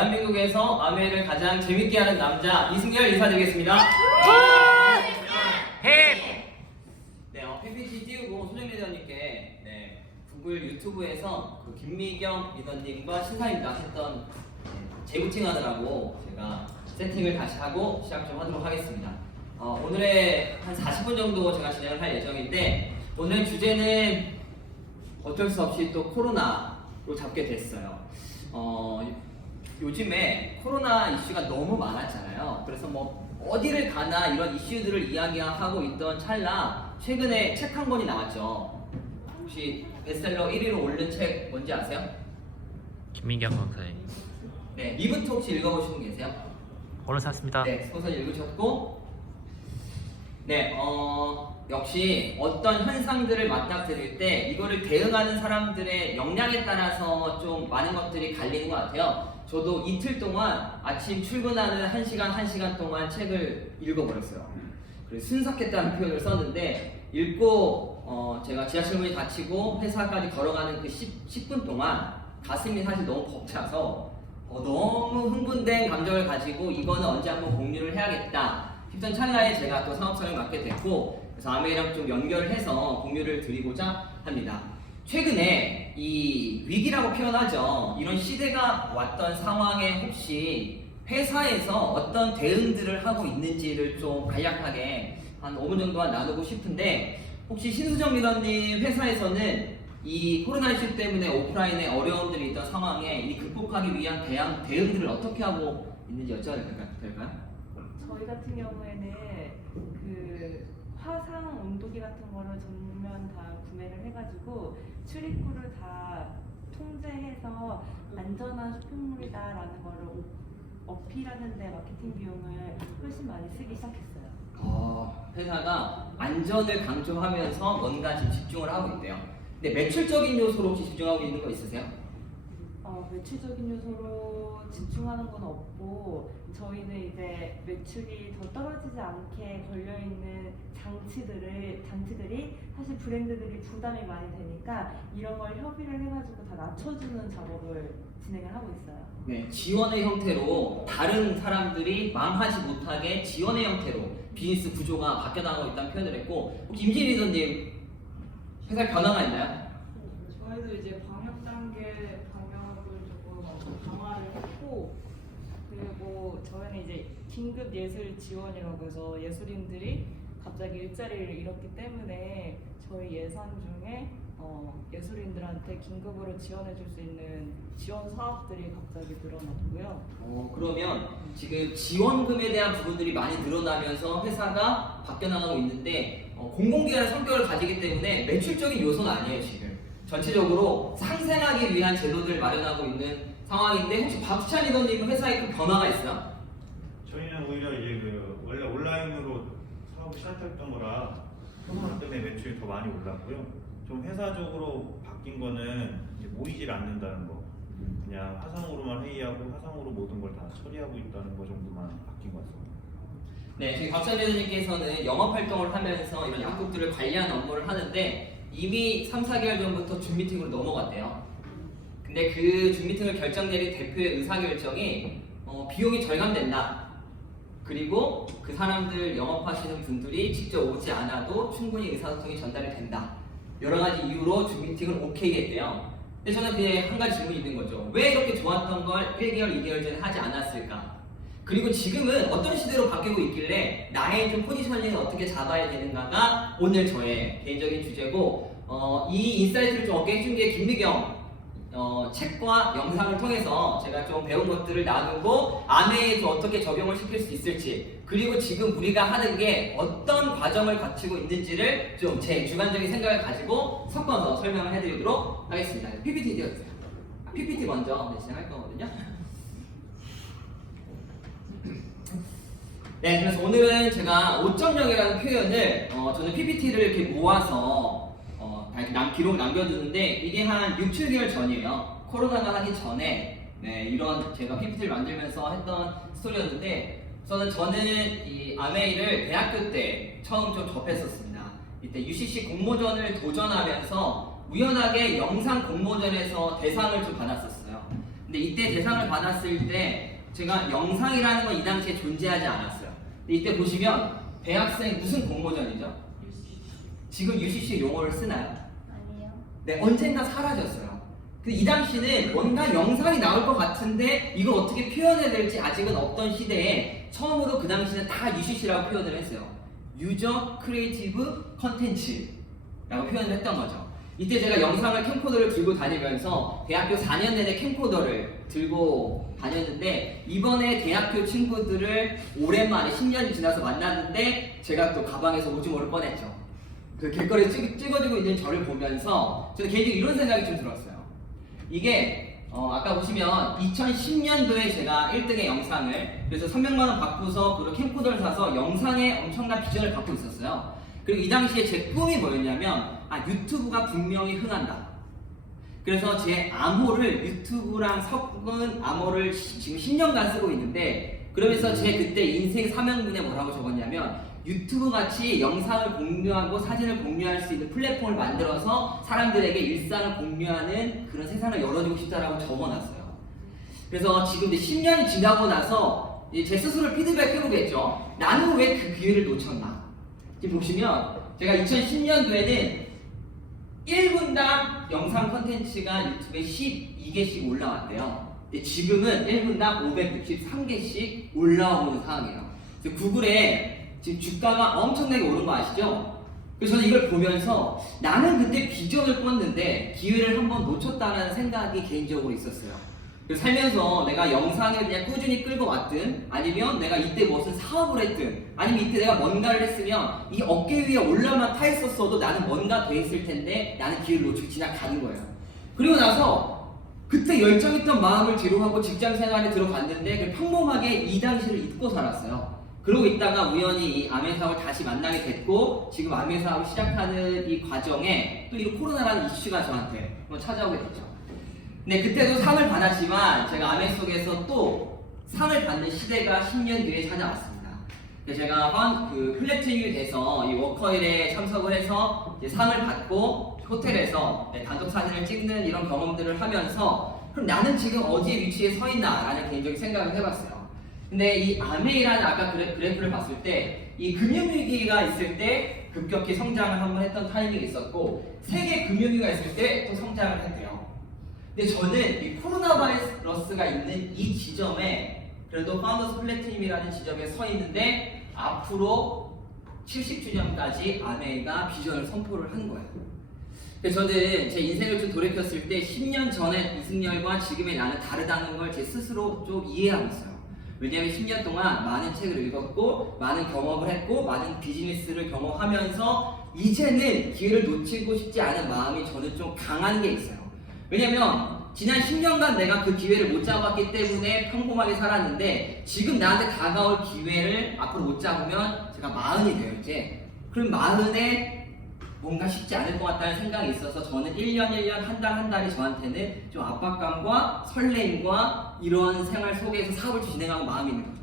대한민국에서 아메이를 가장 재밌게 하는 남자 이승열 인사드리겠습니다. 네, PPT 띄우고 소정 리더님께 구글 유튜브에서 그 김미경 리더님과 신사임당 했던 재부팅 하느라고 제가 세팅을 다시 하고 시작 좀 하도록 하겠습니다. 오늘의 한 40분 정도 제가 진행을 할 예정인데 오늘 주제는 어쩔 수 없이 또 코로나로 잡게 됐어요. 요즘에 코로나 이슈가 너무 많았잖아요. 그래서 뭐 어디를 가나 이런 이슈들을 이야기하고 있던 찰나 최근에 책 한 권이 나왔죠. 혹시 베스트셀러 1위로 오른 책 뭔지 아세요? 김민경 강사의 네, 이부터 혹시 읽어보신 분 계세요? 오늘 샀습니다. 네, 소설 읽으셨고 역시 어떤 현상들을 맞닥뜨릴 때 이거를 대응하는 사람들의 역량에 따라서 좀 많은 것들이 갈리는 것 같아요. 저도 이틀 동안 아침 출근하는 1시간 동안 책을 읽어버렸어요. 그래서 순삭했다는 표현을 썼는데 읽고 제가 지하철문이 닫히고 회사까지 걸어가는 그 10분 동안 가슴이 사실 너무 벅차서 너무 흥분된 감정을 가지고 이거는 언제 한번 공유를 해야겠다 싶던 찰나에 제가 또 사업성을 맡게 됐고 그래서 아메이랑 좀 연결을 해서 공유를 드리고자 합니다. 최근에 이 위기라고 표현하죠. 이런 시대가 왔던 상황에 혹시 회사에서 어떤 대응들을 하고 있는지를 좀 간략하게 한 5분 정도만 나누고 싶은데 혹시 신수정 리더님 회사에서는 이 코로나 이슈 때문에 오프라인에 어려움들이 있던 상황에 이 극복하기 위한 대응들을 어떻게 하고 있는지 여쭤봐도 될까요? 저희 같은 경우에는 그 화상 온도계 같은 거를 전면 다 구매를 해가지고 출입구를 다 통제해서 안전한 쇼핑몰이다라는 거를 어필하는 데 마케팅 비용을 훨씬 많이 쓰기 시작했어요. 회사가 안전을 강조하면서 뭔가 지금 집중을 하고 있대요. 근데 매출적인 요소로 혹시 집중하고 있는 거 있으세요? 매출적인 요소로 집중하는 건 없고 저희는 이제 매출이 더 떨어지지 않게 걸려있는 장치들이 사실 브랜드들이 부담이 많이 되니까 이런 걸 협의를 해가지고 다 낮춰주는 작업을 진행을 하고 있어요. 네, 지원의 형태로 다른 사람들이 망하지 못하게 지원의 형태로 비즈니스 구조가 바뀌어나가고 있다는 표현을 했고 김진 리더님 회사 변화가 있나요? 저희도 이제 방역 단계 방역을 조금 강화를 했고 그리고 저희는 이제 긴급 예술 지원이라고 해서 예술인들이 갑자기 일자리를 잃었기 때문에 저희 예산 중에 예술인들한테 긴급으로 지원해 줄 수 있는 지원 사업들이 갑자기 늘어났고요. 그러면 지금 지원금에 대한 부분들이 많이 늘어나면서 회사가 바뀌어나가고 있는데 공공기관의 성격을 가지기 때문에 매출적인 요소는 아니에요. 지금 전체적으로 상생하기 위한 제도들을 마련하고 있는 상황인데 혹시 박수찬 리더님은 회사에 그 변화가 있어요? 저희는 오히려 이제 원래 온라인으로 사업을 시작했던 거라 코로나 때문에 매출이 더 많이 올랐고요. 좀 회사적으로 바뀐 거는 이제 모이질 않는다는 거, 그냥 화상으로만 회의하고 화상으로 모든 걸 다 처리하고 있다는 거 정도만 바뀐 것 같습니다. 네, 지금 박수찬 리더님께서는 영업 활동을 하면서 이런 약국들을 관리하는 업무를 하는데 이미 3, 4개월 전부터 줌 미팅으로 넘어갔대요. 근데 그 줌 미팅을 결정내린 대표의 의사결정이 비용이 절감된다. 그리고 그 사람들 영업하시는 분들이 직접 오지 않아도 충분히 의사소통이 전달이 된다. 여러 가지 이유로 줌 미팅을 오케이 했대요. 근데 저는 그냥 한 가지 질문이 있는 거죠. 왜 이렇게 좋았던 걸 1개월, 2개월 전에 하지 않았을까? 그리고 지금은 어떤 시대로 바뀌고 있길래 나의 좀 포지셔닝을 어떻게 잡아야 되는가가 오늘 저의 개인적인 주제고 이 인사이트를 좀 얻게 해준 게 김미경 책과 영상을 통해서 제가 좀 배운 것들을 나누고 아내에 좀 어떻게 적용을 시킬 수 있을지 그리고 지금 우리가 하는 게 어떤 과정을 거치고 있는지를 좀 제 주관적인 생각을 가지고 섞어서 설명을 해드리도록 하겠습니다. PPT 띄워주세요. PPT 먼저 진행할 거거든요. 네, 그래서 오늘은 제가 5.0이라는 표현을 저는 PPT를 이렇게 모아서 기록 남겨두는데 이게 한 6, 7개월 전이에요. 코로나가 하기 전에 이런 제가 PPT를 만들면서 했던 스토리였는데 저는 이 아메이를 대학교 때 처음 좀 접했었습니다. 이때 UCC 공모전을 도전하면서 우연하게 영상 공모전에서 대상을 좀 받았었어요. 근데 근데 이때 대상을 받았을 때 제가 영상이라는 건 이 당시에 존재하지 않았어요. 근데 이때 보시면 대학생 무슨 공모전이죠? 지금 UCC 용어를 쓰나요? 아니요. 네, 언젠가 사라졌어요. 근데 이 당시는 뭔가 영상이 나올 것 같은데 이걸 어떻게 표현해야 될지 아직은 없던 시대에 처음으로 그 당시는 다 UCC라고 표현을 했어요. 유저 크리에이티브 컨텐츠라고 표현을 했던 거죠. 이때 제가 영상을 캠코더를 들고 다니면서 대학교 4년 내내 캠코더를 들고 다녔는데 이번에 대학교 친구들을 오랜만에 10년이 지나서 만났는데 제가 또 가방에서 오지 모를 뻔했죠. 그 길거리에 찍어주고 있는 저를 보면서 저는 개인적으로 이런 생각이 좀 들었어요. 이게 아까 보시면 2010년도에 제가 1등의 영상을 그래서 300만 원 받고서 그리고 캠코더를 사서 영상에 엄청난 비전을 갖고 있었어요. 그리고 이 당시에 제 꿈이 뭐였냐면 유튜브가 분명히 흥한다. 그래서 제 암호를 유튜브랑 섞은 암호를 지금 10년간 쓰고 있는데 그러면서 제 그때 인생 사명문에 뭐라고 적었냐면 유튜브 같이 영상을 공유하고 사진을 공유할 수 있는 플랫폼을 만들어서 사람들에게 일상을 공유하는 그런 세상을 열어주고 싶다라고 적어놨어요. 그래서 지금 이제 10년이 지나고 나서 제 스스로를 피드백 해보겠죠. 나는 왜 그 기회를 놓쳤나? 지금 보시면 제가 2010년도에는 1분당 영상 컨텐츠가 유튜브에 12개씩 올라왔대요. 근데 지금은 1분당 563개씩 올라오고 있는 상황이에요. 그래서 구글에 지금 주가가 엄청나게 오른 거 아시죠? 그래서 저는 이걸 보면서 나는 그때 비전을 꿨는데 기회를 한번 놓쳤다는 생각이 개인적으로 있었어요. 그래서 살면서 내가 영상을 그냥 꾸준히 끌고 왔든 아니면 내가 이때 무슨 사업을 했든 아니면 이때 내가 뭔가를 했으면 이 어깨 위에 올라만 타 있었어도 나는 뭔가 돼 있을 텐데 나는 기회를 놓치고 지나가는 거예요. 그리고 나서 그때 열정있던 마음을 뒤로 하고 직장 생활에 들어갔는데 평범하게 이 당시를 잊고 살았어요. 그러고 있다가 우연히 이 암의 사업을 다시 만나게 됐고 지금 암의 사업을 시작하는 이 과정에 또 이 코로나라는 이슈가 저한테 찾아오게 됐죠. 근데 그때도 상을 받았지만 제가 암의 속에서 또 상을 받는 시대가 10년 뒤에 찾아왔습니다. 그래서 제가 그 플래티늄이 돼서 이 워커힐에 참석을 해서 이제 상을 받고 호텔에서 단독 사진을 찍는 이런 경험들을 하면서 그럼 나는 지금 어디에 위치에 서 있나라는 개인적인 생각을 해봤어요. 근데 이 아메이라는 아까 그래프를 봤을 때 이 금융위기가 있을 때 급격히 성장을 한번 했던 타이밍이 있었고 세계 금융위기가 있을 때 또 성장을 했대요. 근데 저는 이 코로나 바이러스가 있는 이 지점에 그래도 파운더스 플래티늄이라는 지점에 서 있는데 앞으로 70주년까지 아메이가 비전을 선포를 한 거예요. 그래서 저는 제 인생을 좀 돌이켰을 때 10년 전의 이승열과 지금의 나는 다르다는 걸 제 스스로 좀 이해하고 있어요. 왜냐하면 10년 동안 많은 책을 읽었고 많은 경험을 했고 많은 비즈니스를 경험하면서 이제는 기회를 놓치고 싶지 않은 마음이 저는 좀 강한 게 있어요. 왜냐면 지난 10년간 내가 그 기회를 못 잡았기 때문에 평범하게 살았는데 지금 나한테 다가올 기회를 앞으로 못 잡으면 제가 40이 돼요 이제. 그럼 40에 뭔가 쉽지 않을 것 같다는 생각이 있어서 저는 1년, 한 달, 한 달이 저한테는 좀 압박감과 설레임과 이런 생활 속에서 사업을 진행하고 마음이 있는 거죠.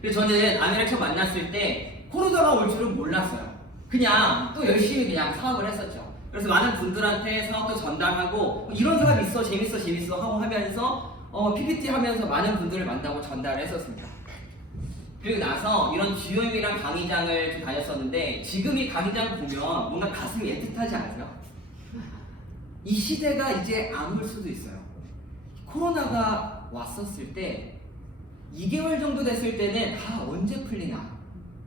그래서 저는 아내를 처음 만났을 때 코로나가 올 줄은 몰랐어요. 그냥 또 열심히 그냥 사업을 했었죠. 그래서 많은 분들한테 사업도 전달하고 이런 사업 있어, 재밌어 하고 하면서 PPT 하면서 많은 분들을 만나고 전달을 했었습니다. 그리고 나서 이런 GM이랑 강의장을 좀 다녔었는데 지금 이 강의장 보면 뭔가 가슴이 애틋하지 않으세요? 이 시대가 이제 아물 수도 있어요. 코로나가 왔었을 때 2개월 정도 됐을 때는 언제 풀리나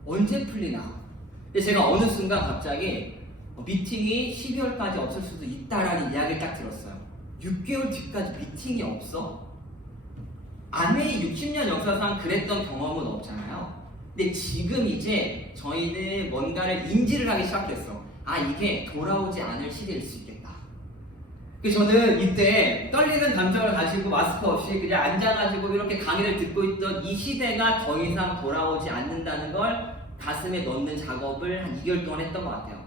근데 제가 어느 순간 갑자기 미팅이 12월까지 없을 수도 있다라는 이야기를 딱 들었어요. 6개월 뒤까지 미팅이 없어? 아메이 60년 역사상 그랬던 경험은 없잖아요. 근데 지금 이제 저희는 뭔가를 인지를 하기 시작했어. 이게 돌아오지 않을 시대일 수 있겠다. 그래서 저는 이때 떨리는 감정을 가지고 마스크 없이 그냥 앉아가지고 이렇게 강의를 듣고 있던 이 시대가 더 이상 돌아오지 않는다는 걸 가슴에 넣는 작업을 한 2개월 동안 했던 것 같아요.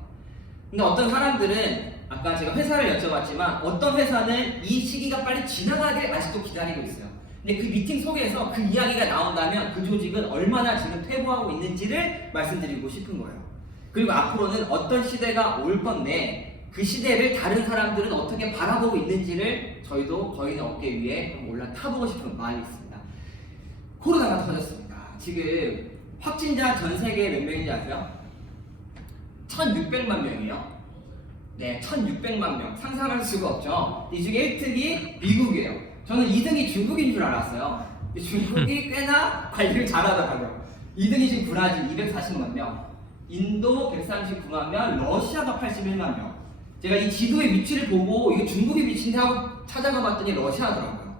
근데 어떤 사람들은 아까 제가 회사를 여쭤봤지만 어떤 회사는 이 시기가 빨리 지나가길 아직도 기다리고 있어요. 근데 그 미팅 속에서 그 이야기가 나온다면 그 조직은 얼마나 지금 퇴보하고 있는지를 말씀드리고 싶은 거예요. 그리고 앞으로는 어떤 시대가 올 건데 그 시대를 다른 사람들은 어떻게 바라보고 있는지를 저희도 거인의 어깨 위에 한번 올라타보고 싶은 마음이 있습니다. 코로나가 터졌습니다. 지금 확진자 전 세계에 몇 명인지 아세요? 1,600만 명이에요. 네, 1,600만 명. 상상할 수가 없죠. 이 중에 1등이 미국이에요. 저는 2등이 중국인 줄 알았어요. 중국이 꽤나 관리를 잘하더라고요. 2등이 지금 브라질 240만 명, 인도 139만 명, 러시아가 81만 명. 제가 이 지도의 위치를 보고 이게 중국의 위치인데 하고 찾아가 봤더니 러시아더라고요.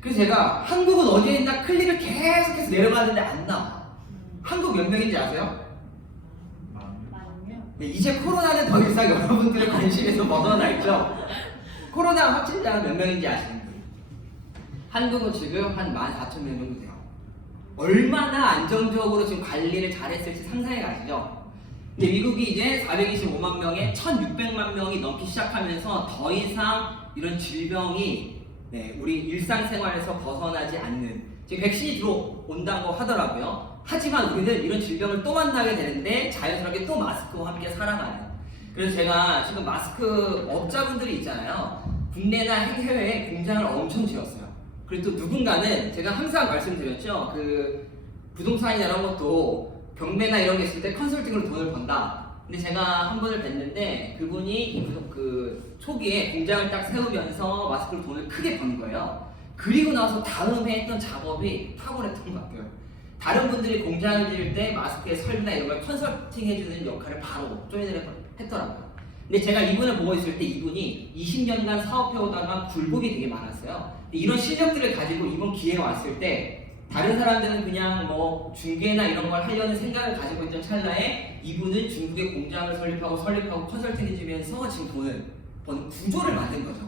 그래서 제가 한국은 어디에 있나 클릭을 계속해서 내려가는데 안 나와. 한국 몇 명인지 아세요? 아니요. 네, 이제 코로나는 더 이상 여러분들의 관심에서 벗어나 있죠. 코로나 확진자가 몇 명인지 아시는 분? 한국은 지금 한 14,000명 정도 돼요. 얼마나 안정적으로 지금 관리를 잘했을지 상상해 가시죠. 근데 미국이 이제 425만 명에 1,600만 명이 넘기 시작하면서 더 이상 이런 질병이 우리 일상생활에서 벗어나지 않는, 지금 백신이 들어온다고 하더라고요. 하지만 우리는 이런 질병을 또 만나게 되는데 자연스럽게 또 마스크와 함께 살아가는. 그래서 제가 지금 마스크 업자분들이 있잖아요. 국내나 해외에 공장을 엄청 지었어요. 그리고 또 누군가는 제가 항상 말씀드렸죠. 그 부동산이나 이런 것도 경매나 이런 게 있을 때 컨설팅으로 돈을 번다. 근데 제가 한 분을 뵀는데 그분이 그 초기에 공장을 딱 세우면서 마스크로 돈을 크게 번 거예요. 그리고 나서 다음에 했던 작업이 탁월했던 것 같아요. 다른 분들이 공장을 지을 때 마스크의 설비나 이런 걸 컨설팅 해주는 역할을 바로 조인을 했더라고요. 근데 제가 이분을 보고 있을 때 이분이 20년간 사업해오다가 굴곡이 되게 많았어요. 근데 이런 실력들을 가지고 이번 기회에 왔을 때 다른 사람들은 그냥 뭐 중개나 이런 걸 하려는 생각을 가지고 있던 찰나에 이분은 중국의 공장을 설립하고 컨설팅 해주면서 지금 돈을 버는 구조를 만든 거죠.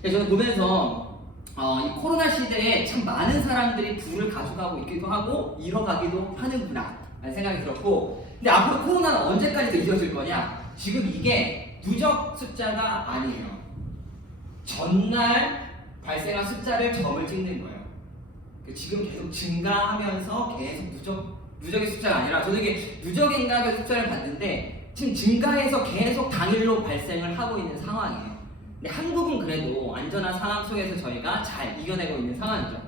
그래서 저는 보면서 이 코로나 시대에 참 많은 사람들이 부를 가져가고 있기도 하고 잃어가기도 하는구나 라는 생각이 들었고, 근데 앞으로 코로나는 언제까지 더 이어질 거냐? 지금 이게 누적 숫자가 아니에요. 전날 발생한 숫자를 점을 찍는 거예요. 지금 계속 증가하면서 계속 누적의 숫자가 아니라, 저는 이게 누적인가의 숫자를 봤는데 지금 증가해서 계속 당일로 발생을 하고 있는 상황이에요. 근데 한국은 그래도 안전한 상황 속에서 저희가 잘 이겨내고 있는 상황이죠.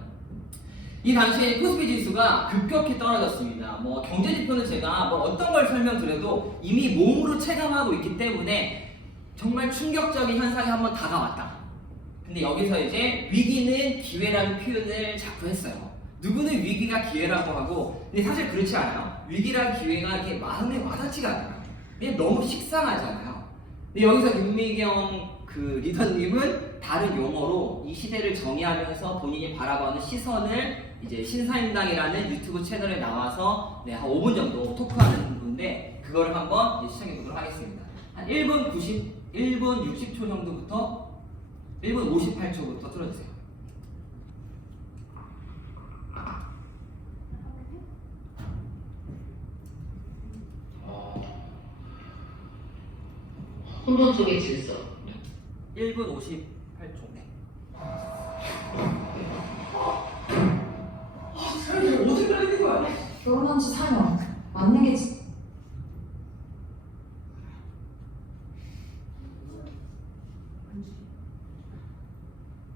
이 당시에 코스피 지수가 급격히 떨어졌습니다. 뭐 경제 지표는 제가 뭐 어떤 걸 설명드려도 이미 몸으로 체감하고 있기 때문에 정말 충격적인 현상이 한번 다가왔다. 근데 여기서 이제 위기는 기회라는 표현을 자꾸 했어요. 누구는 위기가 기회라고 하고, 근데 사실 그렇지 않아요. 위기랑 기회가 이렇게 마음에 와닿지가 않아요. 그냥 너무 식상하잖아요. 근데 여기서 김미경 그 리더님은 다른 용어로 이 시대를 정의하면서 본인이 바라보는 시선을 이제 신사임당이라는 유튜브 채널에 나와서 한 5분 정도 토크하는 건데, 그거를 한번 이제 시청해 보도록 하겠습니다. 한 1분 60초 정도부터 1분 58초부터 틀어주세요. 혼돈 속의 질서. 1분 58초. 사람들이 어디 가야 되는 거야? 결혼한 지 4년. 맞는 게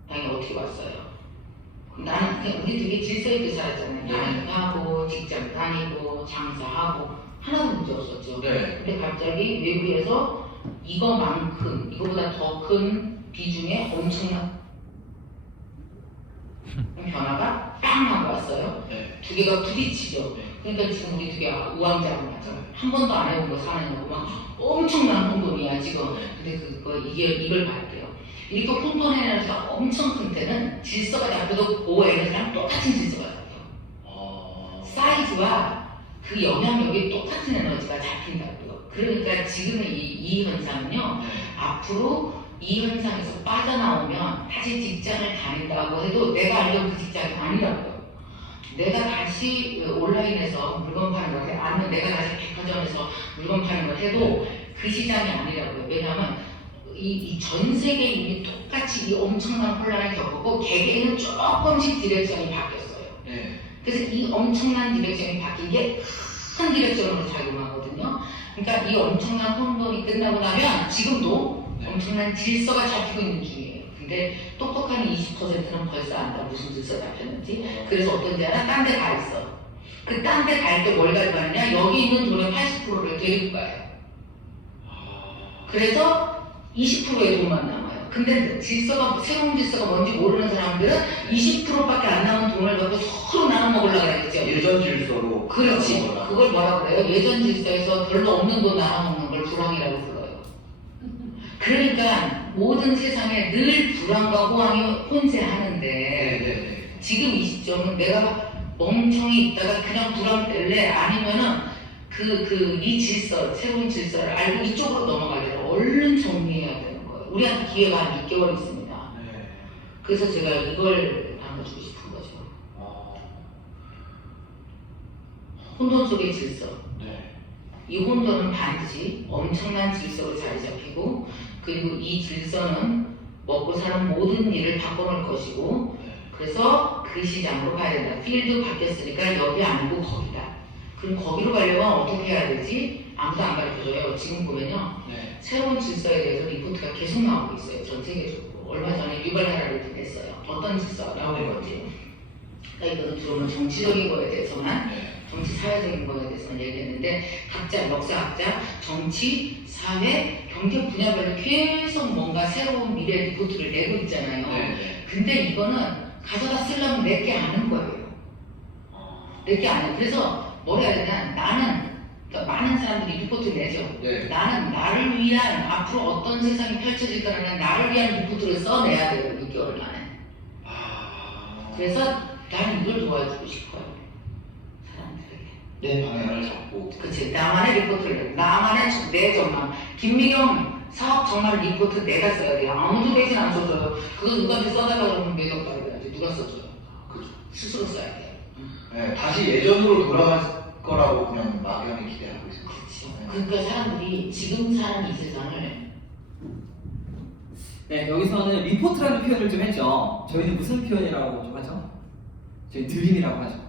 당연히 어떻게 왔어요? 나는 그냥 우리 되게 질서 있게 살았잖아요. 연애하고 직장 다니고 장사하고 하나도 문제 없었죠. 근데 갑자기 외부에서 이거만큼, 이거보다 더 큰 비중의 엄청난 변화가 빵 하고 왔어요. 두 개가 부딪히죠. 그러니까 지금 우리 두 개가 우왕좌왕하죠. 한 번도 안 해본 거 사는 거 막 엄청난 혼돈이야 지금. 근데 이걸 봐야 돼요. 이렇게 혼돈해내서 엄청 큰 때는 질서가 잡혀도 그 에너지랑 똑같은 질서가 잡혀. 사이즈와 그 영향력이 똑같은 에너지가 잡힌다고요. 그러니까 지금의 이 현상은요, 앞으로 이 현상에서 빠져나오면 다시 직장을 다닌다고 해도 내가 알던 그 직장이 아니라고요. 내가 다시 온라인에서 물건 파는 걸 해, 아니면 내가 다시 백화점에서 물건 파는 걸 해도 그 시장이 아니라고요. 왜냐하면 이 전 세계인이 똑같이 이 엄청난 혼란을 겪었고 개개인은 조금씩 디렉션이 바뀌었어요. 그래서 이 엄청난 디렉션이 바뀐 게 큰 디렉션으로 작용하거든요. 그러니까 이 엄청난 혼돈이 끝나고 나면 지금도 엄청난 질서가 잡히고 있는 중이에요. 근데 똑똑한 20%는 벌써 안다. 무슨 질서 잡혔는지. 그래서 어떤지 알아? 딴 데 가 있어. 그 딴 데 갈 때 뭘 가져가느냐? 여기 있는 돈의 80%를 데리고 가요. 그래서 20%의 돈만 남아요. 근데 새로운 질서가 뭔지 모르는 사람들은 20%밖에 안 남은 돈을 갖고 서로 나눠 먹으려고 그랬죠. 예전 질서로. 그렇지. 그걸 뭐라 그래요? 예전 질서에서 별로 없는 돈 나눠 먹는 걸 불황이라고 불러요. 그러니까 모든 세상에 늘 불황과 호황이 혼재하는데 네네네. 지금 이 시점은 내가 멍청이 있다가 그냥 불황 뗄래? 아니면은 이 질서, 새로운 질서를 알고 이쪽으로 넘어가려면 얼른 정리해야 되는 거예요. 우리한테 기회가 한 6개월 있습니다. 네. 그래서 제가 이걸 나눠주고 싶은 거죠. 혼돈 속의 질서. 네. 이 혼돈은 반드시 엄청난 질서로 자리 잡히고, 그리고 이 질서는 먹고 사는 모든 일을 바꿔놓을 것이고, 그래서 그 시장으로 가야 된다. 필드 바뀌었으니까 여기 아니고 거기다. 그럼 거기로 가려면 어떻게 해야 되지? 아무도 안 가르쳐줘요. 지금 보면요. 네. 새로운 질서에 대해서 리포트가 계속 나오고 있어요. 전 세계적으로. 얼마 전에 유발 하라를 했어요. 어떤 질서가 나오는 건지. 그러니까 이거는 주로 정치적인 거에 대해서만, 네. 정치 사회적인 거에 대해서만 얘기했는데, 각자 역사학자, 정치, 사회, 경제 분야별로 계속 뭔가 새로운 미래 리포트를 내고 있잖아요. 네. 근데 이거는 가져다 쓰려면 내게 아는 거예요. 내게 아는. 그래서 뭘 해야 되냐? 나는, 그러니까 많은 사람들이 리포트를 내죠. 네. 나는 나를 위한 앞으로 어떤 세상이 펼쳐질 거라는 나를 위한 리포트를 써내야 돼요. 6개월 안에. 그래서 나는 이걸 도와주고 싶어요. 사람들에게. 내 방향을 잡고. 그치. 나만의 리포트를 내. 나만의 내 전망. 김미경 사업 전망 리포트 내가 써야 돼요. 아무도 대신 안 써줘요. 그거 누구한테 써달라고 그러면 매력 받아야지. 누가 써줘요? 그죠. 스스로 써야 돼요. 네, 다시 예전으로 돌아갈 거라고 그냥 막연히 기대하고 있습니다. 그렇죠. 그러니까 사람들이 지금 사는 이 세상을 네, 여기서는 리포트라는 표현을 좀 했죠. 저희는 무슨 표현이라고 좀 하죠? 저희 드림이라고 하죠.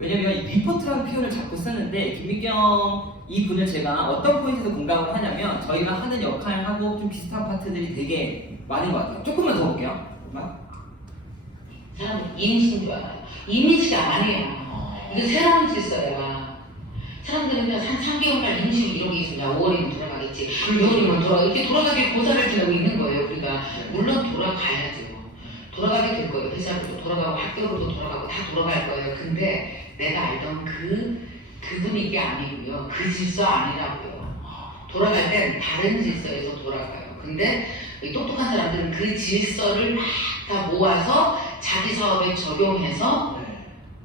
왜냐면 이 리포트라는 표현을 자꾸 쓰는데 김미경 이 분을 제가 어떤 포인트에서 공감을 하냐면 저희가 하는 역할하고 좀 비슷한 파트들이 되게 많은 것 같아요. 조금만 더 볼게요. 사람들이 이미지인 줄 알아요. 이미지가 아니에요. 이거 새로운 질서야. 사람들은 그냥 한 3개월간 임시로 이러고 있으면 5월이면 돌아가겠지. 6월이면 돌아가. 이렇게 돌아가길 고사를 지내고 있는 거예요. 우리가. 물론 돌아가야죠. 돌아가게 될 거예요. 회사로도 돌아가고 학교로도 돌아가고 다 돌아갈 거예요. 근데 내가 알던 그 분위기 아니고요. 그 질서 아니라고요. 돌아갈 땐 다른 질서에서 돌아가요. 근데 이 똑똑한 사람들은 그 질서를 막 다 모아서 자기 사업에 적용해서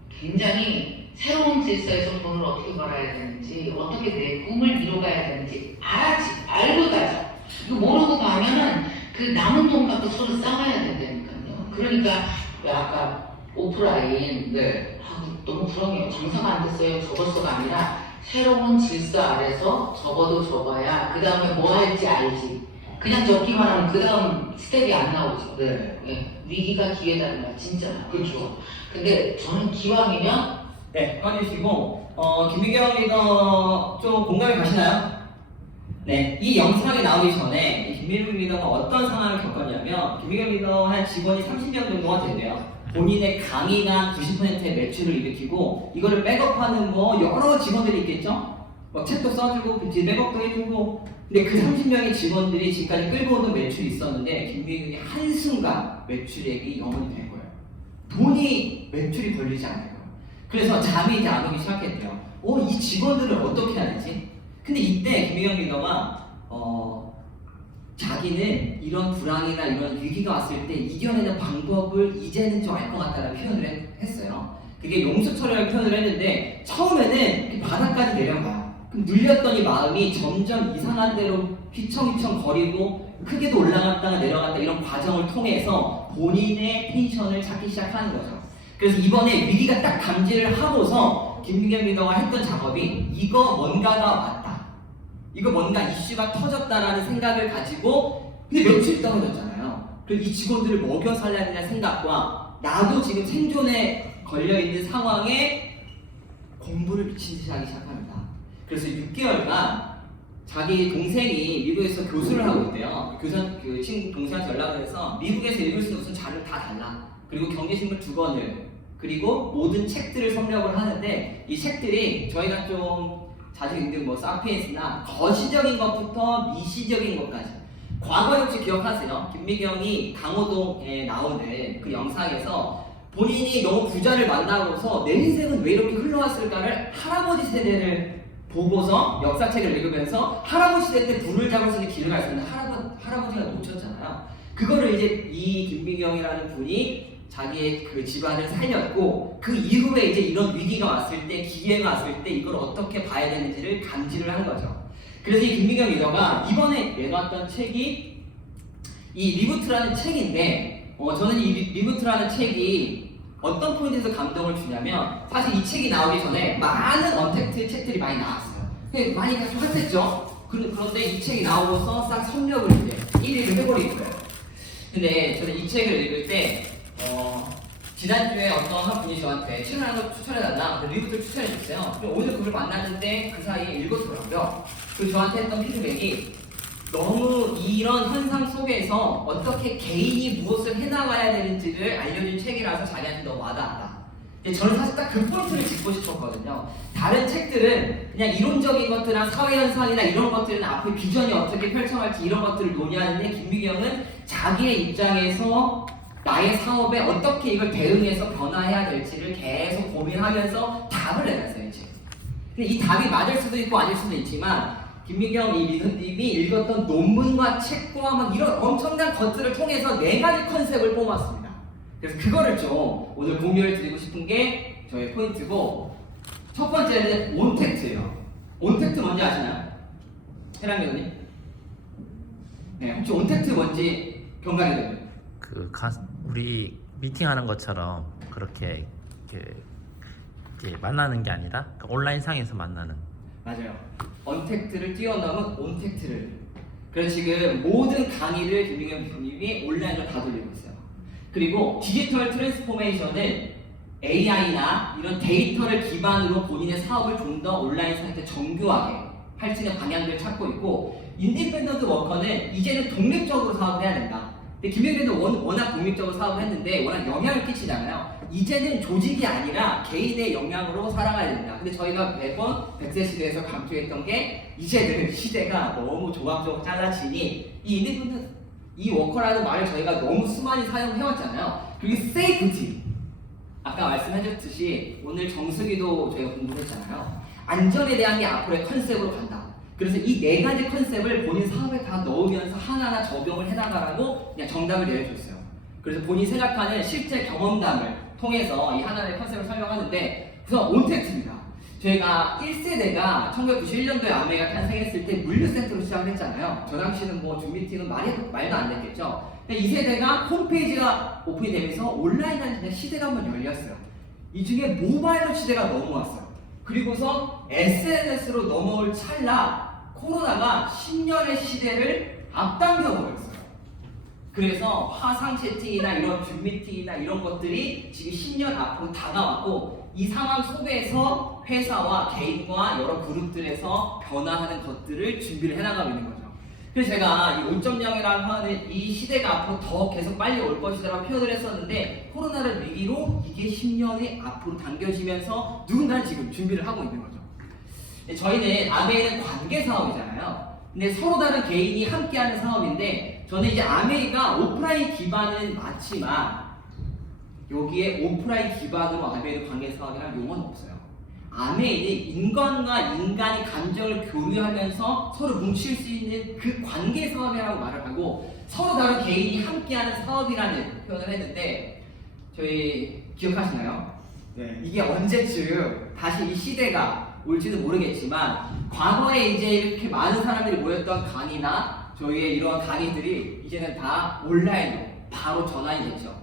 굉장히 새로운 질서에서 돈을 어떻게 벌어야 되는지, 어떻게 내 꿈을 이뤄가야 되는지 알고 가죠. 이거 모르고 가면은 그 남은 돈 갖고 서로 싸워야 된다니까요. 그러니까 왜 아까 오프라인 너무 불안해요. 장사가 안 됐어요. 접었어가 아니라 새로운 질서 아래서 접어도 접어야 그 다음에 뭐 할지 알지. 그냥 적기만 하면 그 다음 스텝이 안 나오죠. 위기가 기회라는 말 진짜 많아요. 그렇죠. 근데 저는 기왕이면 네, 꺼주시고 김미경 리더 좀 공감이 가시나요? 네, 이 영상이 나오기 전에 김미경 리더가 어떤 상황을 겪었냐면 김미경 리더 한 직원이 30명 정도가 된대요. 본인의 강의가 90%의 매출을 일으키고 이거를 백업하는 뭐 여러 직원들이 있겠죠? 막 책도 써주고 뒤에 백업도 해주고 근데 그 30명의 직원들이 지금까지 끌고 오던 매출이 있었는데 김미경이 한순간 매출액이 0원이 된 거예요. 돈이 매출이 걸리지 않는 거예요. 그래서 잠이 이제 안 오기 시작했대요. 이 직원들을 어떻게 해야 되지? 근데 이때 김미경 리더가 자기는 이런 불황이나 이런 위기가 왔을 때 이겨내는 방법을 이제는 좀 알 것 같다는 표현을 했어요. 그게 용수철이라는 표현을 했는데 처음에는 바닥까지 내려가요. 그럼 눌렸더니 마음이 점점 이상한 대로 휘청휘청 거리고 크게도 올라갔다가 내려갔다 이런 과정을 통해서 본인의 텐션을 찾기 시작하는 거죠. 그래서 이번에 위기가 딱 감지를 하고서 김미경 리더가 했던 작업이 이거 뭔가가 왔다. 이거 뭔가 이슈가 터졌다라는 생각을 가지고 근데 매출이 떨어졌잖아요. 그래서 이 직원들을 먹여 살려야 되는 생각과 나도 지금 생존에 걸려있는 상황에 공부를 미친 듯이 하기 시작합니다. 그래서 6개월간 자기 동생이 미국에서 교수를 하고 있대요. 그 친구 동생한테 연락을 해서 미국에서 읽을 수 있는 자료를 다 달라. 그리고 경제신문 2권을 그리고 모든 책들을 섭렵을 하는데 이 책들이 저희가 좀 자주 읽는 뭐 사피엔스나 거시적인 것부터 미시적인 것까지. 과거에 혹시 기억하세요? 김미경이 강호동에 나오는 그 영상에서 본인이 너무 부자를 만나고서 내 인생은 왜 이렇게 흘러왔을까를 할아버지 세대를 보고서 역사책을 읽으면서 할아버지 세대 때 불을 잡을 수 있는 길을 갈 수 있는 할아버지가 놓쳤잖아요. 그거를 이제 이 김미경이라는 분이 자기의 그 집안을 살렸고 그 이후에 이제 이런 위기가 왔을 때 기회가 왔을 때 이걸 어떻게 봐야 되는지를 감지를 한 거죠. 그래서 이 김미경 리더가 이번에 내놨던 책이 이 리부트라는 책인데 저는 이 리부트라는 책이 어떤 포인트에서 감동을 주냐면 사실 이 책이 나오기 전에 많은 언택트 책들이 많이 나왔어요. 많이 계속 핫했죠. 그런데 이 책이 나오고서 싹 섭렵을 이제 1위를 해버린 거예요. 근데 저는 이 책을 읽을 때 지난주에 어떤 한 분이 저한테 책을 하나 추천해달라 리부트를 추천해줬어요. 오늘 그걸 만났는데 그 사이에 읽었더라고요. 그리고 저한테 했던 피드백이 너무 이런 현상 속에서 어떻게 개인이 무엇을 해나가야 되는지를 알려준 책이라서 자기한테 너무 와닿았다. 근데 저는 사실 딱 그 포인트를 짚고 싶었거든요. 다른 책들은 그냥 이론적인 것들이나 사회현상이나 이런 것들은 앞에 비전이 어떻게 펼쳐갈지 이런 것들을 논의하는데 김미경은 자기의 입장에서 나의 사업에 어떻게 이걸 대응해서 변화해야 될지를 계속 고민하면서 답을 내놨어요. 이 책. 근데 이 답이 맞을 수도 있고 아닐 수도 있지만 김미경 이 리더님이 읽었던 논문과 책과 막 이런 엄청난 것들을 통해서 4가지 컨셉을 뽑았습니다. 그래서 그거를 좀 오늘 공유를 드리고 싶은 게 저의 포인트고 첫 번째는 온택트예요. 온택트 뭔지 아시나요? 해랑 교수님? 네, 혹시 온택트 뭔지 경감이 되나요? 우리 미팅하는 것처럼 그렇게 이제 만나는 게 아니라 온라인 상에서 만나는. 맞아요. 언택트를 뛰어넘은 온택트를. 그래서 지금 모든 강의를 김미경 교수님이 온라인으로 다 돌리고 있어요. 그리고 디지털 트랜스포메이션은 AI나 이런 데이터를 기반으로 본인의 사업을 좀 더 온라인 상태 정교하게 할 수 있는 방향들을 찾고 있고 인디펜던트 워커는 이제는 독립적으로 사업을 해야 된다. 근데 김미경도 워낙 독립적으로 사업을 했는데 워낙 영향을 끼치잖아요. 이제는 조직이 아니라 개인의 역량으로 살아가야 된다. 근데 저희가 매번 100세 시대에서 강조했던 게 이제는 시대가 너무 조각적으로 잘라지니 이 인디펜던트 이 워커라는 말을 저희가 너무 수많이 사용해왔잖아요. 그리고 세이프티 아까 말씀해줬듯이 오늘 정수기도 저희가 공부했잖아요. 안전에 대한 게 앞으로의 컨셉으로 간다. 그래서 이 4가지 컨셉을 본인 사업에 다 넣으면서 하나하나 적용을 해나가라고 그냥 정답을 내려줬어요. 그래서 본인이 생각하는 실제 경험담을 통해서 이 하나의 컨셉을 설명하는데 우선 온택트입니다. 저희가 1세대가 1991년도에 아메가 탄생했을 때 물류센터로 시작을 했잖아요. 저 당시는 뭐 줌미팅은 말도 안 됐겠죠. 근데 2세대가 홈페이지가 오픈이 되면서 온라인하는 시대가 한번 열렸어요. 이 중에 모바일로 시대가 넘어왔어요. 그리고서 SNS로 넘어올 찰나 코로나가 10년의 시대를 앞당겨 버렸어요. 그래서 화상 채팅이나 이런 줌 미팅이나 이런 것들이 지금 10년 앞으로 다가왔고 이 상황 속에서 회사와 개인과 여러 그룹들에서 변화하는 것들을 준비를 해나가고 있는 거죠. 그래서 제가 이 5.0이라고 하는 이 시대가 앞으로 더 계속 빨리 올 것이라고 표현을 했었는데 코로나를 위기로 이게 10년이 앞으로 당겨지면서 누군가는 지금 준비를 하고 있는 거죠. 저희는 아메이는 관계 사업이잖아요. 근데 서로 다른 개인이 함께하는 사업인데 저는 이제 아메이가 오프라인 기반은 맞지만 여기에 오프라인 기반으로 아메이의 관계 사업이라는 용어는 없어요. 아메이는 인간과 인간이 감정을 교류하면서 서로 뭉칠 수 있는 그 관계 사업이라고 말을 하고 서로 다른 개인이 함께하는 사업이라는 표현을 했는데 저희 기억하시나요? 네, 이게 언제쯤 다시 이 시대가 올지도 모르겠지만 과거에 이제 이렇게 많은 사람들이 모였던 강의나 저희의 이러한 강의들이 이제는 다 온라인으로 바로 전환이 됐죠.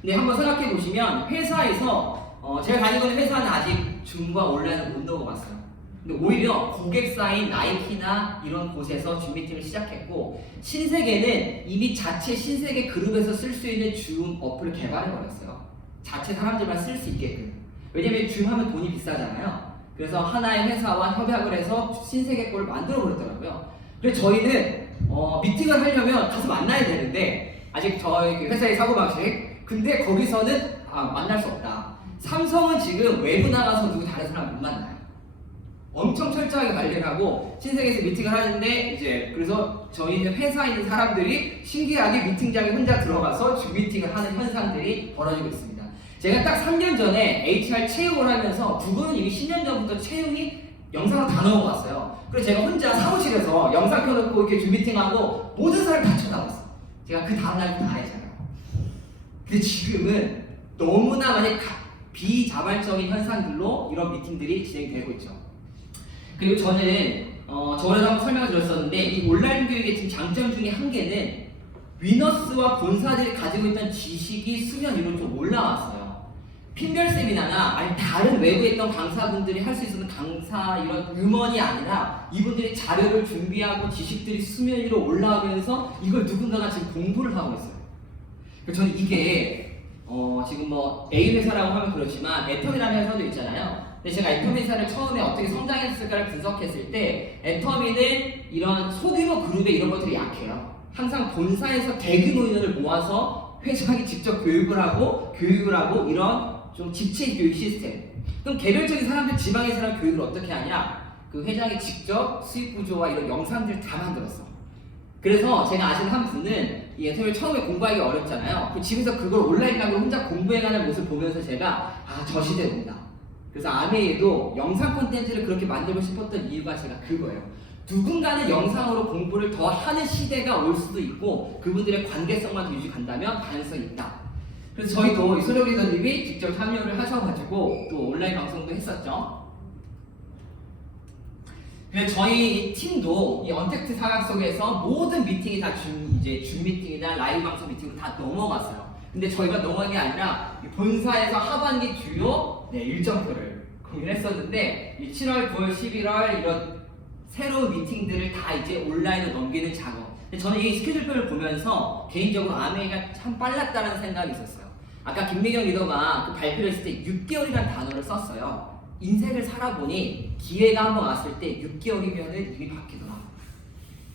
근데 한번 생각해 보시면 회사에서 제가 다니고 있는 회사는 아직 줌과 온라인을 못 넣어봤어요. 근데 오히려 고객사인 나이키나 이런 곳에서 줌 미팅을 시작했고 신세계는 이미 자체 신세계 그룹에서 쓸 수 있는 줌 어플을 개발해 버렸어요. 자체 사람들만 쓸 수 있게끔. 왜냐면 줌 하면 돈이 비싸잖아요. 그래서 하나의 회사와 협약을 해서 신세계권을 만들어 버렸더라고요. 그래서 저희는 미팅을 하려면 가서 만나야 되는데 아직 저희 그 회사의 사고방식 근데 거기서는 만날 수 없다. 삼성은 지금 외부 나가서 누구 다른 사람 못 만나요. 엄청 철저하게 관리를 하고 신세계에서 미팅을 하는데 이제 그래서 저희는 회사에 있는 사람들이 신기하게 미팅장에 혼자 들어가서 줌 미팅을 하는 현상들이 벌어지고 있습니다. 제가 딱 3년 전에 HR 채용을 하면서 두 분은 이미 10년 전부터 채용이 영상을 다 넘어갔어요. 그래서 제가 혼자 사무실에서 영상 켜놓고 이렇게 줌 미팅하고 모든 사람을 다 쳐다봤어요. 제가 그 다음날 다 했잖아요. 근데 지금은 너무나 많이 비자발적인 현상들로 이런 미팅들이 진행되고 있죠. 그리고 저는 저번에도 한번 설명을 드렸었는데 이 온라인 교육의 지금 장점 중에 한 개는 위너스와 본사들이 가지고 있던 지식이 수면 위로 좀 올라왔어요. 핀별 세미나나 아니 다른 외부에 있던 강사분들이 할 수 있었던 강사 이런 음원이 아니라 이분들이 자료를 준비하고 지식들이 수면 위로 올라오면서 이걸 누군가가 지금 공부를 하고 있어요. 그래서 저는 이게 지금 뭐 A 회사라고 하면 그렇지만 애텀이라는 회사도 있잖아요. 근데 제가 애텀 회사를 처음에 어떻게 성장했을까를 분석했을 때 애텀이는 이런 소규모 그룹에 이런 것들이 약해요. 항상 본사에서 대규모 인원을 모아서 회장이 직접 교육을 하고 이런 좀 집체 교육 시스템. 그럼 개별적인 사람들 지방에 사람 교육을 어떻게 하냐? 그 회장이 직접 수익 구조와 이런 영상들을 다 만들었어. 그래서 제가 아시는 한 분은 이 애텀을 처음에 공부하기 어렵잖아요. 그 집에서 그걸 온라인 강의로 혼자 공부해가는 모습을 보면서 제가 저 시대입니다. 그래서 아메이도 영상 콘텐츠를 그렇게 만들고 싶었던 이유가 제가 그거예요. 누군가는 영상으로 공부를 더 하는 시대가 올 수도 있고 그분들의 관계성만 유지 간다면 가능성이 있다. 그래서 저희도 소정 리더님이 직접 참여를 하셔가지고 또 온라인 방송도 했었죠. 그래서 저희 팀도 이 언택트 상황 속에서 모든 미팅이 다 줌 미팅이나 라이브 방송 미팅으로 다 넘어갔어요. 근데 저희가 넘어간 게 아니라 본사에서 하반기 주요 일정표를 공유했었는데 7월, 9월, 11월 이런 새로운 미팅들을 다 이제 온라인으로 넘기는 작업. 근데 저는 이 스케줄표를 보면서 개인적으로 아메이가 참 빨랐다는 생각이 있었어요. 아까 김미경 리더가 그 발표를 했을 때 6개월이라는 단어를 썼어요. 인생을 살아보니 기회가 한번 왔을 때 6개월이면 이미 바뀌더라